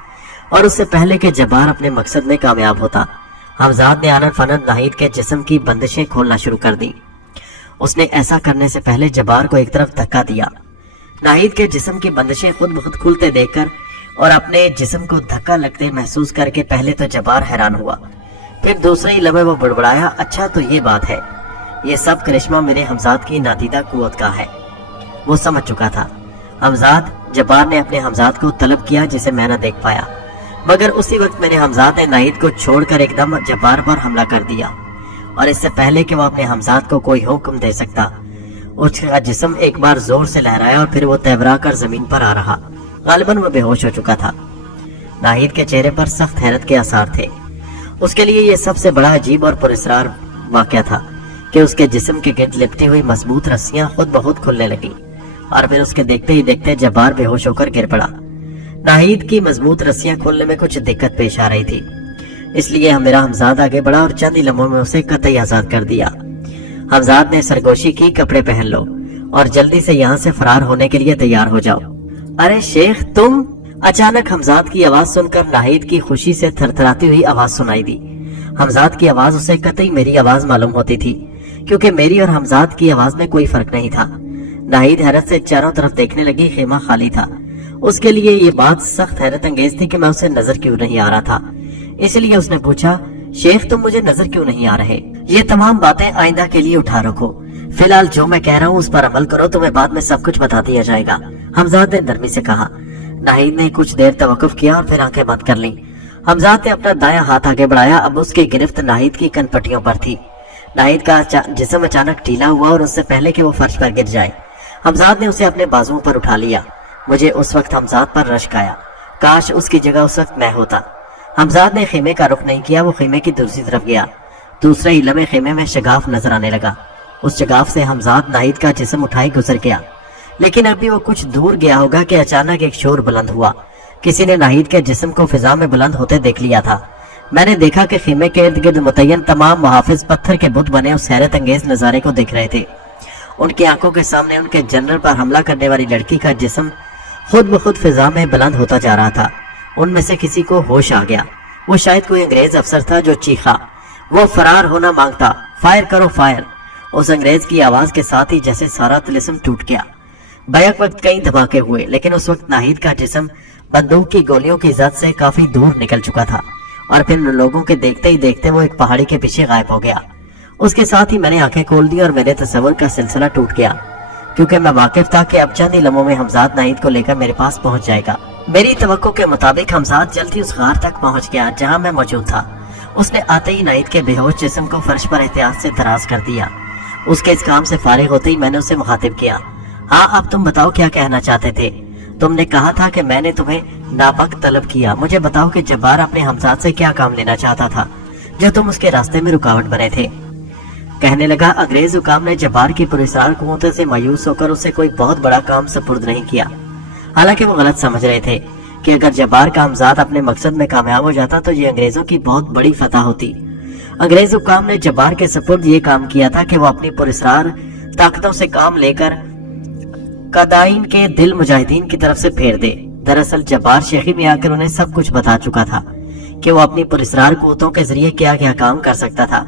और उससे पहले कि जब्बार अपने मकसद में कामयाब होता, हमजाद ने आनन फनन नाहिद के जिस्म की बंदिशें खोलना शुरू कर दी। उसने ऐसा करने से पहले जब्बार को एक तरफ धक्का दिया। नाहिद के जिस्म की बंदिशें खुद ब खुद खुलते देखकर और अपने जिस्म को धक्का लगते महसूस करके पहले तो जब्बार हैरान हुआ, फिर दूसरे ही लम्हे वो बड़बड़ाया, अच्छा तो ये बात है। ये सब करिश्मा मेरे हमजाद की नादीदा कुव्वत का है। वो समझ चुका था। हमजाद, जब्बार ने अपने हमजाद को तलब किया जिसे मैं न देख पाया, मगर उसी वक्त मेरे हमजाद ने नाहिद को छोड़कर एकदम जब्बार पर हमला कर दिया, और इससे पहले कि वो अपने हमजाद को कोई हुक्म दे सकता, उसका जिस्म एक बार जोर से लहराया और फिर वो तेवरा कर जमीन पर आ रहा। गालिबन वो बेहोश हो चुका था। नाहिद के चेहरे पर सख्त हैरत के आसार थे। उसके लिए ये सबसे बड़ा अजीब और पुरस्कार वाकया था कि उसके जिस्म के गिर्द लिपटी हुई मजबूत रस्सियां खुद ब खुद खुलने लगी, और फिर उसके देखते ही देखते जब्बार बेहोश होकर गिर पड़ा। नाहिद की मजबूत रस्सियां खोलने में कुछ दिक्कत पेश आ रही थी, इसलिए मेरा हमजाद आगे बढ़ा और चंद ही लम्हों में उसे कतई आजाद कर दिया। हमजाद ने सरगोशी की, कपड़े पहन लो और जल्दी से यहाँ से फरार होने के लिए तैयार हो जाओ। अरे शेख तुम! अचानक हमजाद की आवाज सुनकर नाहिद की खुशी से थरथराती हुई आवाज सुनाई दी। हमजाद की आवाज उसे कतई मेरी आवाज मालूम होती थी, क्योंकि मेरी और हमजाद की आवाज में कोई फर्क नहीं था। नाहिद हैरत से चारों तरफ देखने लगी। खेमा खाली था। उसके लिए ये बात सख्त हैरत अंगेज थी कि मैं उसे नजर क्यों नहीं आ रहा था। इसलिए उसने पूछा, शेख तुम मुझे नजर क्यों नहीं आ रहे? ये तमाम बातें आइंदा के लिए उठा रखो, फिलहाल जो मैं कह रहा हूँ उस पर अमल करो, तुम्हें बाद में सब कुछ बता दिया जाएगा, हमजाद ने नरमी से कहा। नाहिद ने कुछ देर तवक्कुफ किया और फिर आंखें बंद कर ली। हमजाद ने अपना दायां हाथ आगे बढ़ाया। अब उसकी गिरफ्त नाहिद की कनपट्टियों पर थी। नाहिद का जिस्म अचानक ढीला हुआ और उससे पहले कि वो फर्श पर गिर जाए, हमजाद ने उसे अपने बाजुओं पर उठा लिया। मुझे उस वक्त हमजाद पर रश्क आया। काश उसकी जगह उस वक्त मैं होता। हमजाद ने खेमे का रुख नहीं किया। वो खेमे की दूसरी तरफ गया। दूसरे ही लम्हे खेमे में शगाफ नजर आने लगा। उस शगाफ से हमजाद नाहिद का जिस्म उठाए गुजर गया, लेकिन अभी वो कुछ दूर गया होगा कि अचानक एक शोर बुलंद हुआ। किसी ने नाहिद के जिस्म को फिजा में बुलंद होते देख लिया था। मैंने देखा कि खेमे के इर्द गिर्द मुतय्यन तमाम मुहाफिज पत्थर के बुत बने उस हैरत अंगेज नजारे को देख रहे थे। उनकी आंखों के सामने उनके जनरल पर हमला करने वाली लड़की का जिस्म खुद ब खुद फिजा में बुलंद होता जा रहा था। उनमें से किसी को होश आ गया। वो शायद कोई अंग्रेज अफसर था जो चीखा, वो फरार होना मांगता, फायर करो फायर। उस अंग्रेज की आवाज के साथ ही जैसे सारा तिलिस्म टूट गया। बैक वक्त कई धमाके हुए, लेकिन उस वक्त नाहिद का जिस्म बंदूक की गोलियों की जद से काफी दूर निकल चुका था और फिर लोगों के देखते ही देखते वो एक पहाड़ी के पीछे गायब हो गया। उसके साथ ही मैंने आंखें खोल दी और मेरे तस्वर का सिलसिला टूट गया, क्योंकि मैं वाकिफ था कि अब चंद ही लम्हों में हमजाद नाहिद को लेकर मेरे पास पहुंच जाएगा। मेरी तवक्को के मुताबिक हमजाद जल्द ही उस गार तक पहुंच गया जहां मैं मौजूद था। उसने आते ही नाहिद के बेहोश जिस्म को फर्श पर एहतियात से दराज कर दिया। उसके इस काम से फारिग होते ही मैंने उसे मुखातिब किया। हाँ, अब तुम बताओ क्या कहना चाहते थे? तुमने कहा था कि मैंने तुम्हें नापक तलब किया। मुझे बताओ कि जब्बार अपने हमजाद से क्या काम लेना चाहता था जो तुम उसके रास्ते में रुकावट बने थे? कहने लगा, अंग्रेज हुकाम ने जब्बार की पुरस्कार कुव्वतों से मायूस होकर उसे कोई बहुत बड़ा काम सपुर्द नहीं किया। हालांकि वो गलत समझ रहे थे कि अगर जब्बार का हमजाद अपने मकसद में कामयाब हो जाता तो ये अंग्रेजों की बहुत बड़ी फतह होती। अंग्रेज हुकाम ने जब्बार के सपुर्द ये काम किया था कि वो अपनी पुरस्कार ताकतों से काम लेकर कदाइन के दिल मुजाहिदीन की तरफ से फेर दे। दरअसल जब्बार शेखी में आकर उन्हें सब कुछ बता चुका था कि वो अपनी पुरस्कार कुव्वतों के जरिए क्या क्या काम कर सकता था।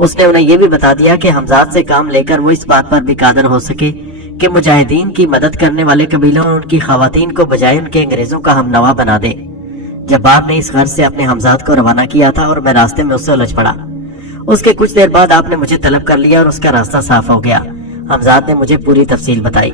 उसने उन्हें यह भी बता दिया कि हमजाद से काम लेकर वो इस बात पर भी कादर हो सके कि मुजाहिदीन की मदद करने वाले कबीलों और उनकी खवातीन को बजाय उनके अंग्रेजों का हमनवा बना दे। जब्बार ने इस गर्ज से अपने हमजाद को रवाना किया था और मैं रास्ते में उससे उलझ पड़ा। उसके कुछ देर बाद आपने मुझे तलब कर लिया और उसका रास्ता साफ हो गया। हमजाद ने मुझे पूरी तफसील बताई।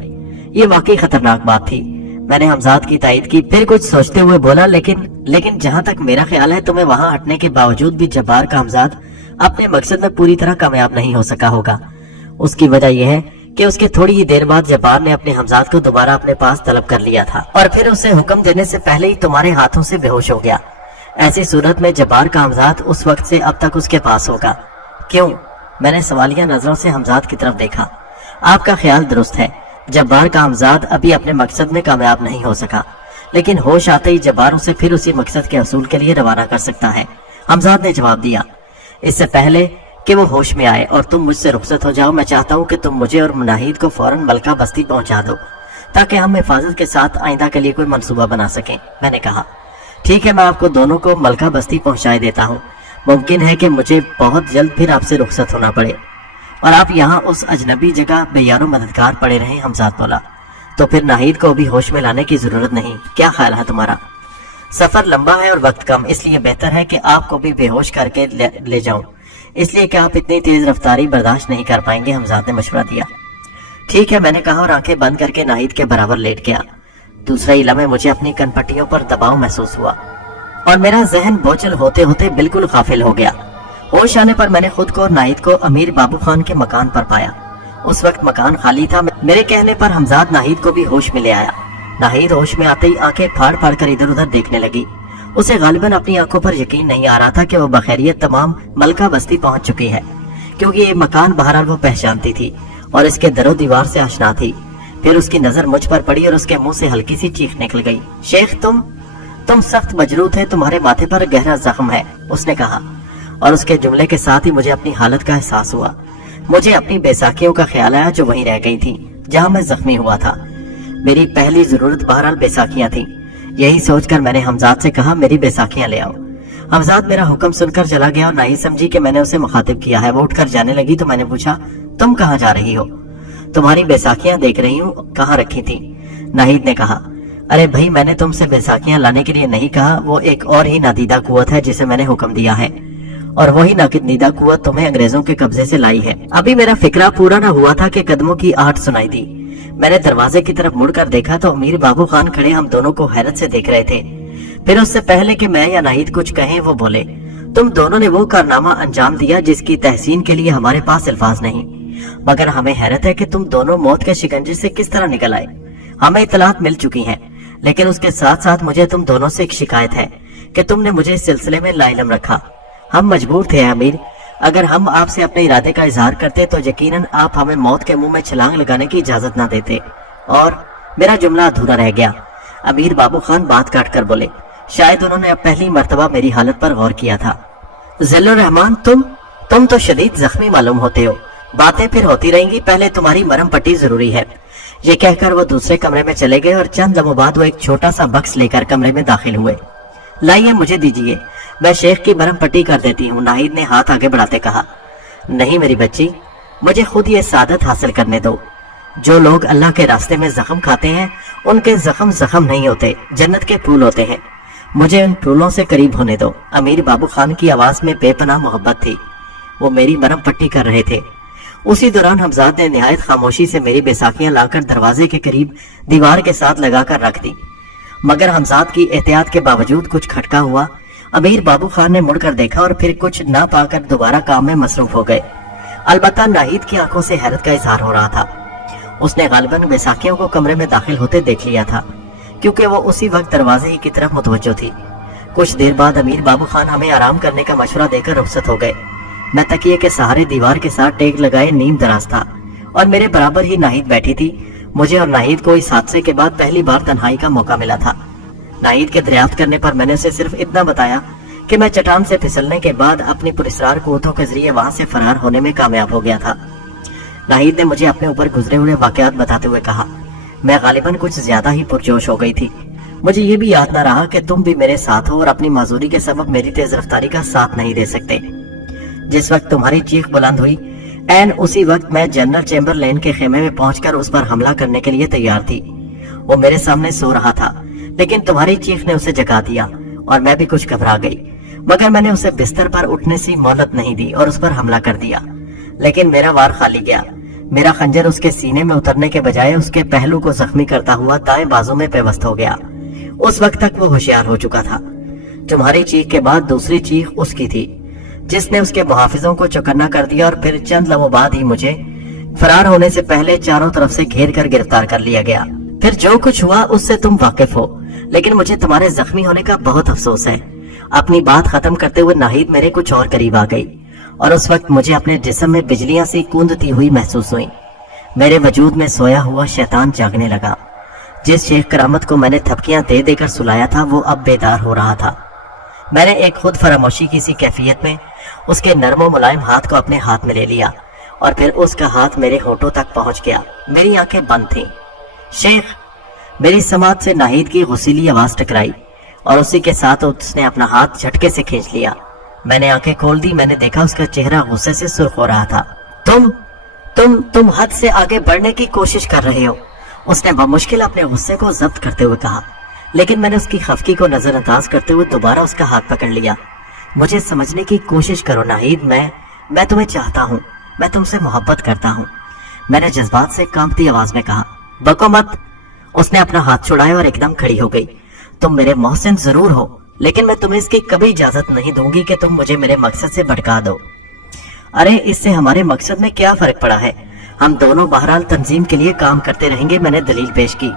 ये वाकई खतरनाक बात थी। मैंने हमजाद की तायद की, फिर कुछ सोचते हुए बोला, लेकिन जहां तक मेरा ख्याल है तुम्हें वहां हटने के बावजूद भी जब्बार का हमजाद अपने मकसद में पूरी तरह कामयाब नहीं हो सका होगा। उसकी वजह यह है कि उसके थोड़ी ही देर बाद जब्बार ने अपने हमजाद को दोबारा अपने पास तलब कर लिया था और फिर उसे हुक्म देने से पहले ही तुम्हारे हाथों से बेहोश हो गया। ऐसी सूरत में जब्बार का हमजाद उस वक्त से अब तक उसके पास होगा। क्यों? मैंने सवालिया नजरों से हमजाद की तरफ देखा। आपका ख्याल दुरुस्त है, जब्बार का हमजाद अभी अपने मकसद में कामयाब नहीं हो सका, लेकिन होश आते ही जब्बार उसे फिर उसी मकसद के हसूल के लिए रवाना कर सकता है। हमजाद ने जवाब दिया, इससे पहले कि वो होश में आए और तुम मुझसे रुखसत हो जाओ, मैं चाहता हूँ कि तुम मुझे और नाहिद को फौरन मलका बस्ती पहुंचा दो ताकि हम हिफाजत के साथ आइंदा के लिए कोई मंसूबा बना सकें। मैंने कहा, ठीक है, मैं आपको दोनों को मलका बस्ती पहुंचाए देता हूँ। मुमकिन है कि मुझे बहुत जल्द फिर आपसे रुखसत होना पड़े और आप यहाँ उस अजनबी जगह बेयारो मददगार पड़े रहे। हमजाद बोला, तो फिर नाहिद को भी होश में लाने की जरूरत नहीं। क्या ख्याल है तुम्हारा? सफर लंबा है और वक्त कम, इसलिए बेहतर है कि आपको भी बेहोश करके ले जाऊं, इसलिए कि आप इतनी तेज रफ्तारी बर्दाश्त नहीं कर पाएंगे। हमजाद ने मशवरा दिया। ठीक है, मैंने कहा और आंखें बंद करके नाहिद के बराबर लेट गया। दूसरा ही लम्हे मुझे अपनी कनपट्टियों पर दबाव महसूस हुआ और मेरा जहन बोझल होते होते बिल्कुल गाफिल हो गया। होश आने पर मैंने खुद को और नाहिद को अमीर बाबू खान के मकान पर पाया। उस वक्त मकान खाली था। मेरे कहने पर हमजाद नाहिद को भी होश में ले आया। नाहिद होश में आते ही आंखें फाड़ फाड़ कर इधर उधर देखने लगी। उसे गालिबन अपनी आंखों पर यकीन नहीं आ रहा था कि वो बखैरियत तमाम मलका बस्ती पहुंच चुकी है, क्योंकि ये मकान बहरहाल वो पहचानती थी और इसके दरो दीवार से आशना थी। फिर उसकी नजर मुझ पर पड़ी और उसके मुंह से हल्की सी चीख निकल गई। शेख, तुम सख्त मजरूह थे, तुम्हारे माथे पर गहरा जख्म है, उसने कहा। और उसके जुमले के साथ ही मुझे अपनी हालत का एहसास हुआ। मुझे अपनी बैसाखियों का ख्याल आया जो वहीं रह गई थी जहां मैं जख्मी हुआ था। मेरी पहली जरूरत बहरहाल बैसाखियां थी। यही सोचकर मैंने हमजाद से कहा, मेरी बैसाखियां ले आओ। हमजाद मेरा हुक्म सुनकर चला गया और नाहिद समझी कि मैंने उसे मुखातिब किया है। वो उठकर जाने लगी तो मैंने पूछा, तुम कहाँ जा रही हो? तुम्हारी बैसाखियां देख रही हूँ, कहाँ रखी थी? नाहिद ने कहा, अरे भाई, मैंने तुमसे बैसाखियां लाने के लिए नहीं कहा, वो एक और ही नादीदा कुव्वत है जिसे मैंने हुक्म दिया है और वही नादीदा कुव्वत तुम्हें अंग्रेजों के कब्जे से लाई है। अभी मेरा फिक्रा पूरा न हुआ था कि कदमों की आहट सुनाई दी। मैंने दरवाजे की तरफ मुड़कर देखा तो अमीर बाबू खान खड़े हम दोनों को हैरत से देख रहे थे। फिर उससे पहले कि मैं या नाहिद कुछ कहें वो बोले, तुम दोनों ने वो कारनामा अंजाम दिया जिसकी तहसीन के लिए हमारे पास अल्फाज नहीं, मगर हमें हैरत है कि तुम दोनों मौत के शिकंजे से किस तरह निकल आए। हमें इतलात मिल चुकी हैं, लेकिन उसके साथ साथ मुझे तुम दोनों से एक शिकायत है कि तुमने मुझे इस सिलसिले में लाइलम रखा। हम मजबूर थे अमीर, अगर हम आपसे अपने इरादे का इजहार करते तो यकीनन आप हमें मौत के मुंह में छलांग लगाने की इजाजत ना देते। और मेरा जुमला अधूरा रह गया। अमीर बाबू खान बात काट कर बोले, शायद उन्होंने अब पहली मर्तबा मेरी हालत पर गौर किया था। जिल्लुर रहमान, तुम तो शदीद जख्मी मालूम होते हो। बातें फिर होती रहेंगी, पहले तुम्हारी मरहम पट्टी जरूरी है। ये कहकर वो दूसरे कमरे में चले गए और चंद लम्हों बाद वो एक छोटा सा बक्स लेकर कमरे में दाखिल हुए। लाइए मुझे दीजिए, मैं शेख की मरहम पट्टी कर देती हूँ, नाहिद ने हाथ आगे बढ़ाते कहा। नहीं मेरी बच्ची, मुझे खुद ये सादत हासिल करने दो। जो लोग अल्लाह के रास्ते में जख्म खाते हैं उनके जख्म जख्म नहीं होते, जन्नत के फूल होते हैं। मुझे उन फूलों से करीब होने दो। अमीर बाबू खान की आवाज में बेपनाह मोहब्बत थी। वो मेरी मरहम पट्टी कर रहे थे। उसी दौरान हमजाद ने निहायत खामोशी से मेरी बैसाखियां लाकर दरवाजे के करीब दीवार के साथ लगाकर रख दी, मगर हमजाद की एहतियात के बावजूद कुछ खटका हुआ। अमीर बाबू खान ने मुड़कर देखा और फिर कुछ ना पाकर दोबारा काम में मसरूफ हो गए। अलबत्ता नाहिद की आंखों से हैरत का इजहार हो रहा था। उसने गालिबन बैसाखियों को कमरे में दाखिल होते देख लिया था, क्योंकि वो उसी वक्त दरवाजे ही की तरफ मुतवज्जो थी। कुछ देर बाद अमीर बाबू खान हमें आराम करने का मशवरा देकर रुखसत हो गए। मैं तकिए के सहारे दीवार के साथ टेक लगाए नीम दराज था और मेरे बराबर ही नाहिद बैठी थी। मुझे और नाहिद को इस हादसे के बाद पहली बार तन्हाई का मौका मिला था। नाहिद के दरियाफ्त करने पर मैंने उसे सिर्फ इतना बताया कि मैं चट्टान से फिसलने के बाद अपनी पुरस्रार कुव्वतों के जरिए वहां से फरार होने में कामयाब हो गया था। नाहिद ने मुझे अपने ऊपर गुजरे हुए वाकयात बताते हुए कहा। मैं गालिबन कुछ ज्यादा ही पुरजोश हो गई थी। मुझे ये भी याद न रहा कि तुम भी मेरे साथ हो और अपनी माजूरी के सबब मेरी तेज रफ्तारी का साथ नहीं दे सकते। जिस वक्त तुम्हारी चीख बुलंद हुई, ऐन उसी वक्त मैं जनरल चेम्बरलेन के खेमे में पहुंचकर उस पर हमला करने के लिए तैयार थी। वो मेरे सामने सो रहा था, लेकिन तुम्हारी चीख ने उसे जगा दिया और मैं भी कुछ घबरा गई, मगर मैंने उसे बिस्तर पर उठने से मोहलत नहीं दी और उस पर हमला कर दिया। लेकिन मेरा वार खाली गया। मेरा खंजर उसके सीने में उतरने के बजाय उसके पहलू को जख्मी करता हुआ दाएं बाजू में पेवस्त हो गया। उस वक्त तक वो होशियार हो चुका था। तुम्हारी चीख के बाद दूसरी चीख उसकी थी, जिसने उसके मुहाफिजों को चौकन्ना कर दिया और फिर चंद लम्हों बाद ही मुझे फरार होने से पहले चारों तरफ से घेर कर गिरफ्तार कर लिया गया। फिर जो कुछ हुआ उससे तुम वाकिफ हो, लेकिन मुझे तुम्हारे जख्मी होने का बहुत अफसोस है। अपनी बात खत्म करते हुए नाहिद मेरे कुछ और करीब आ गई और उस वक्त मुझे अपने जिस्म में बिजलियां सी कूदती हुई महसूस हुई। मेरे वजूद में सोया हुआ शैतान जागने लगा। जिस शेख करामत को मैंने थपकियां दे देकर सुलाया था वो अब बेदार हो रहा था। मैंने एक खुद फरामोशी की सी कैफियत में उसके नरमो मुलायम हाथ को अपने हाथ में ले लिया और फिर उसका हाथ मेरे होठों तक पहुंच गया। मेरी आंखें बंद थीं। शेख, मेरी समात से नाहिद की गुस्सीली आवाज टकराई और उसी के साथ उसने अपना हाथ झटके से खींच लिया। मैंने आंखें खोल दी। मैंने देखा उसका चेहरा गुस्से से सुर्ख हो रहा था। तुम हद से आगे बढ़ने की कोशिश कर रहे हो, उसने बमुश्किल अपने गुस्से को जब्त करते हुए कहा। लेकिन मैंने उसकी खफकी को नजरअंदाज करते हुए दोबारा उसका हाथ पकड़ लिया। मुझे समझने की कोशिश करो नाहिद, मैं तुम्हें चाहता हूँ, मैं तुमसे मोहब्बत करता हूँ, मैंने जज्बात से कांपती आवाज में कहा। बको मत। उसने अपना हाथ छुड़ाया और एकदम खड़ी हो गई। तुम मेरे मोहसिन जरूर हो, लेकिन मैं तुम्हें इसकी कभी इजाजत नहीं दूंगी कि तुम मुझे मेरे मकसद से भटका दो। अरे इससे हमारे मकसद में क्या फर्क पड़ा है? हम दोनों बहरहाल तंजीम के लिए काम करते रहेंगे। मैंने दलील पेश की।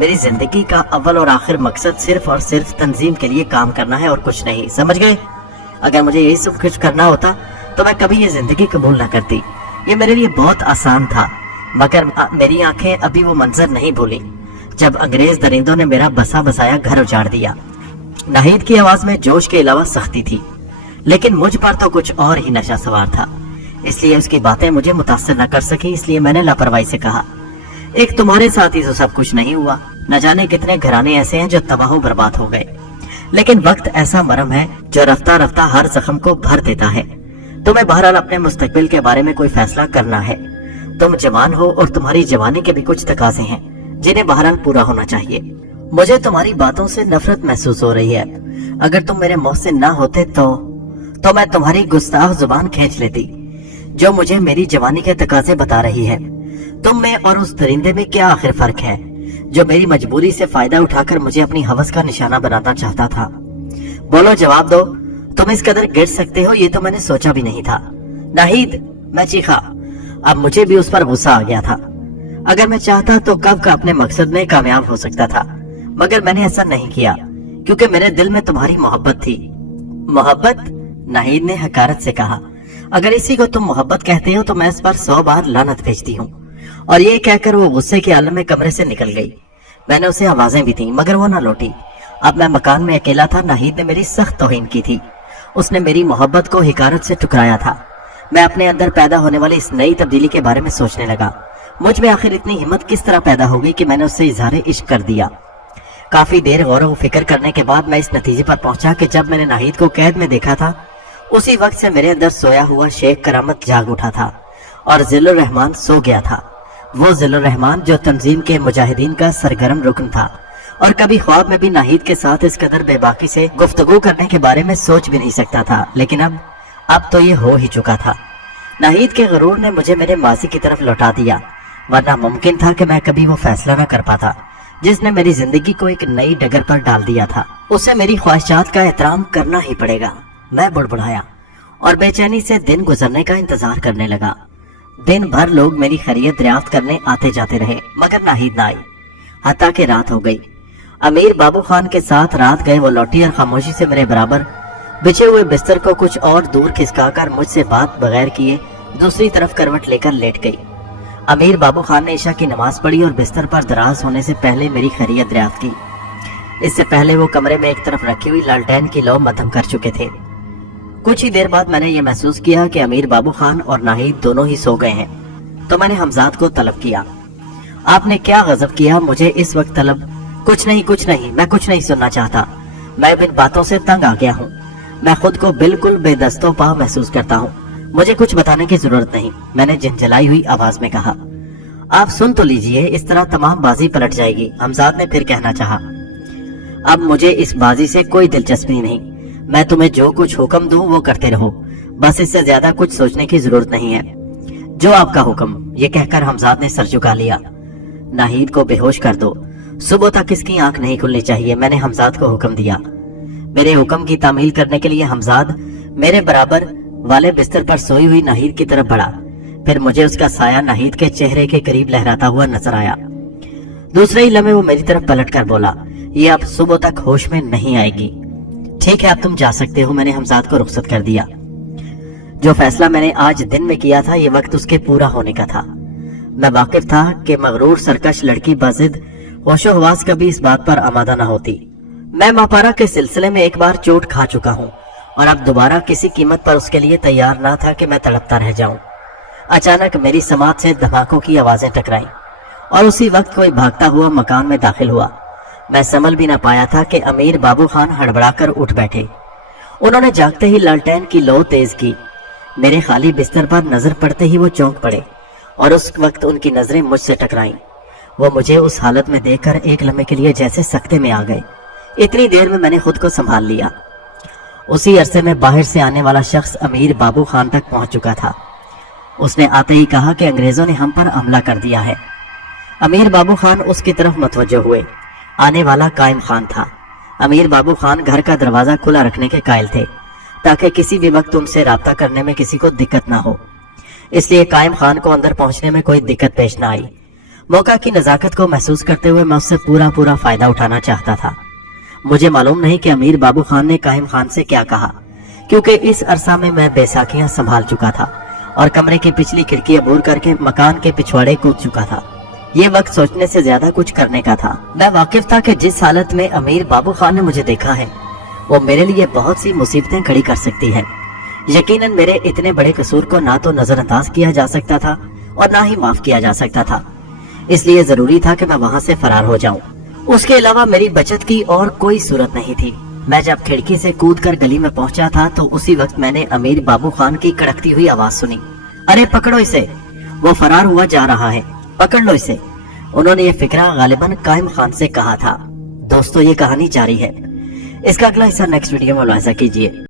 मेरी जिंदगी का अव्वल और आखिर मकसद सिर्फ और सिर्फ तंजीम के लिए काम करना है और कुछ नहीं, समझ गए? अगर मुझे यही सब कुछ करना होता तो मैं कभी ये जिंदगी कबूल ना करती। ये मेरे लिए बहुत आसान था, मगर मेरी आंखें अभी वो मंजर नहीं भूली जब अंग्रेज दरिंदों ने मेरा बसा बसाया घर उजाड़ दिया। नाहिद की आवाज में जोश के अलावा सख्ती थी, लेकिन मुझ पर तो कुछ और ही नशा सवार था। इसलिए उसकी बातें मुझे मुतासिर न कर सकी। इसलिए मैंने लापरवाही से कहा, एक तुम्हारे साथ ही तो सब कुछ नहीं हुआ, न जाने कितने घराने ऐसे हैं जो तबाह बर्बाद हो गए। लेकिन वक्त ऐसा मरहम है जो रफ्ता रफ्ता हर जख्म को भर देता है। तुम्हें बहरहाल अपने मुस्तकबिल के बारे में कोई फैसला करना है। तुम जवान हो और तुम्हारी जवानी के भी कुछ तकाजे हैं जिन्हें बहरहाल पूरा होना चाहिए। मुझे तुम्हारी बातों से नफरत महसूस हो रही है। अगर तुम मेरे मोहसिन ना होते तो मैं तुम्हारी गुस्ताख जुबान खींच लेती जो मुझे मेरी जवानी के तकाजे बता रही है। तुम में और उस दरिंदे में क्या आखिर फर्क है जो मेरी मजबूरी से फायदा उठाकर मुझे अपनी हवस का निशाना बनाना चाहता था? बोलो, जवाब दो। तुम इस कदर गिर सकते हो ये तो मैंने सोचा भी नहीं था। नाहिद, मैं चीखा। अब मुझे भी उस पर गुस्सा आ गया था। अगर मैं चाहता तो कब का अपने मकसद में कामयाब हो सकता था, मगर मैंने ऐसा नहीं किया क्योंकि मेरे दिल में तुम्हारी मोहब्बत थी। मोहब्बत? नाहिद ने हकारत से कहा। अगर इसी को तुम मोहब्बत कहते हो तो मैं इस पर 100 बार लानत भेजती हूँ। और ये कहकर वो गुस्से के आलम में कमरे से निकल गई। मैंने उसे आवाजें भी दी मगर वो ना लौटी। अब मैं मकान में अकेला था। नाहिद ने मेरी सख्त तौहीन की थी। उसने मेरी मोहब्बत को हिकारत से ठुकराया था। मैं अपने अंदर पैदा होने वाली इस नई तब्दीली के बारे में सोचने लगा। मुझ में आखिर इतनी हिम्मत किस तरह पैदा हो गई कि मैंने उससे इजहार इश्क कर दिया। काफी देर गौर व फिक्र करने के बाद मैं इस नतीजे पर पहुंचा कि जब मैंने नाहिद को कैद में देखा था, उसी वक्त से मेरे अंदर सोया हुआ शेख करामत जाग उठा था और जिल्लुर रहमान सो गया था। वो जिल्लुर रहमान जो तंजीम के मुजाहिदीन का सरगर्म रुकन था और कभी ख्वाब में भी नाहिद के साथ इस कदर बेबाकी से गुफ्तगू करने के बारे में सोच भी नहीं सकता था। लेकिन अब तो ये हो ही चुका था। नाहिद के गरूर ने मुझे मेरे माजी की तरफ लौटा दिया, वरना मुमकिन था कि मैं कभी वो फैसला न कर पाता जिसने मेरी जिंदगी को एक नई डगर पर डाल दिया था। उसे मेरी ख्वाहिशात का एहतराम करना ही पड़ेगा। मैं बुड़बुड़ाया और बेचैनी से दिन गुजरने का इंतजार करने लगा। दिन भर लोग मेरी खैरियत दरियाफ्त करने आते जाते रहे, मगर नाहिद ना आई। हत्ता कि रात हो गई। अमीर बाबू खान के साथ रात गए वो लौटी और खामोशी से मेरे बराबर बिछे हुए बिस्तर को कुछ और दूर खिसकाकर मुझसे बात बगैर किए दूसरी तरफ करवट लेकर लेट गई। अमीर बाबू खान ने इशा की नमाज पढ़ी और बिस्तर पर दराज होने से पहले मेरी खैरियत दरियाफ्त की। इससे पहले वो कमरे में एक तरफ रखी हुई लालटेन की लौ मध्यम कर चुके थे। कुछ ही देर बाद मैंने ये महसूस किया कि अमीर बाबू खान और नाहिद दोनों ही सो गए हैं, तो मैंने हमजाद को तलब किया। आपने क्या गजब किया मुझे इस वक्त तलब? कुछ नहीं, मैं कुछ नहीं सुनना चाहता। मैं इन बातों से तंग आ गया हूँ। मैं खुद को बिल्कुल बेदस्तों पा महसूस करता हूँ। मुझे कुछ बताने की जरूरत नहीं, मैंने झंझलाई हुई आवाज में कहा। आप सुन तो लीजिए, इस तरह तमाम बाजी पलट जाएगी, हमजाद ने फिर कहना चाहा। अब मुझे इस बाजी से कोई दिलचस्पी नहीं। मैं तुम्हें जो कुछ हुक्म दूं वो करते रहो, बस इससे ज्यादा कुछ सोचने की जरूरत नहीं है। जो आपका हुक्म, ये कहकर हमजाद ने सर झुका लिया। नाहिद को बेहोश कर दो, सुबह तक इसकी आंख नहीं खुलनी चाहिए, मैंने हमजाद को हुक्म दिया। मेरे हुक्म की तामील करने के लिए हमजाद मेरे बराबर वाले बिस्तर पर सोई हुई नाहिद की तरफ बढ़ा। फिर मुझे उसका साया नाहिद के चेहरे के करीब लहराता हुआ नजर आया। दूसरे ही लम्हे वो मेरी तरफ पलट कर बोला, ये अब सुबह तक होश में नहीं आएगी। ठीक है, अब तुम जा सकते हो, मैंने हमजाद को रुखसत कर दिया। जो फैसला मैंने आज दिन में किया था, ये वक्त उसके पूरा होने का था। मैं वाकिफ था कि मगरूर सरकश लड़की बाजिद होशो हवास कभी इस बात पर आमादा न होती। मैं मापारा के सिलसिले में एक बार चोट खा चुका हूँ और अब दोबारा किसी कीमत पर उसके लिए तैयार ना था कि मैं तड़पता रह जाऊं। अचानक मेरी समात से धमाकों की आवाजें टकराईं और उसी वक्त कोई भागता हुआ मकान में दाखिल हुआ। मैं संभल भी ना पाया था कि अमीर बाबू खान हड़बड़ाकर उठ बैठे। उन्होंने जागते ही लालटेन की लो तेज की। मेरे खाली बिस्तर पर नजर पड़ते ही वो चौंक पड़े और उस वक्त उनकी नजरें मुझसे टकराईं। वो मुझे उस हालत में देखकर एक लम्हे के लिए जैसे सकते में आ गए। इतनी देर में मैंने खुद को संभाल लिया। उसी अरसे में बाहर से आने वाला शख्स अमीर बाबू खान तक पहुंच चुका था। उसने आते ही कहा कि अंग्रेजों ने हम पर हमला कर दिया है। अमीर बाबू खान उसकी तरफ मतवज्जो हुए। आने वाला कायम खान था। अमीर बाबू खान घर का दरवाजा खुला रखने के कायल थे ताकि किसी भी वक्त उनसे राब्ता करने में किसी को दिक्कत ना हो। इसलिए कायम खान को अंदर पहुंचने में कोई दिक्कत पेश ना आई। मौका की नजाकत को महसूस करते हुए मैं उससे पूरा फायदा उठाना चाहता था। मुझे मालूम नहीं कि अमीर बाबू खान ने कायम खान से क्या कहा, क्योंकि इस अरसा में मैं बैसाखियां संभाल चुका था और कमरे की पिछली खिड़की अबूर करके मकान के पिछवाड़े कूद चुका था। ये वक्त सोचने से ज्यादा कुछ करने का था। मैं वाकिफ था कि जिस हालत में अमीर बाबू खान ने मुझे देखा है, वो मेरे लिए बहुत सी मुसीबतें खड़ी कर सकती है। यकीनन मेरे इतने बड़े कसूर को ना तो नजरअंदाज किया जा सकता था और ना ही माफ किया जा सकता था। इसलिए जरूरी था कि मैं वहां से फरार हो जाऊं। उसके अलावा मेरी बचत की और कोई सूरत नहीं थी। मैं जब खिड़की से कूदकर गली में पहुंचा था तो उसी वक्त मैंने अमीर बाबू खान की कड़कती हुई आवाज सुनी, अरे पकड़ो इसे, वो फरार हुआ जा रहा है, पकड़ लो इसे। उन्होंने ये फिक्रा गालिबन कायम खान से कहा था। दोस्तों, ये कहानी जारी है। इसका अगला हिस्सा नेक्स्ट वीडियो में मुलाहिजा कीजिए।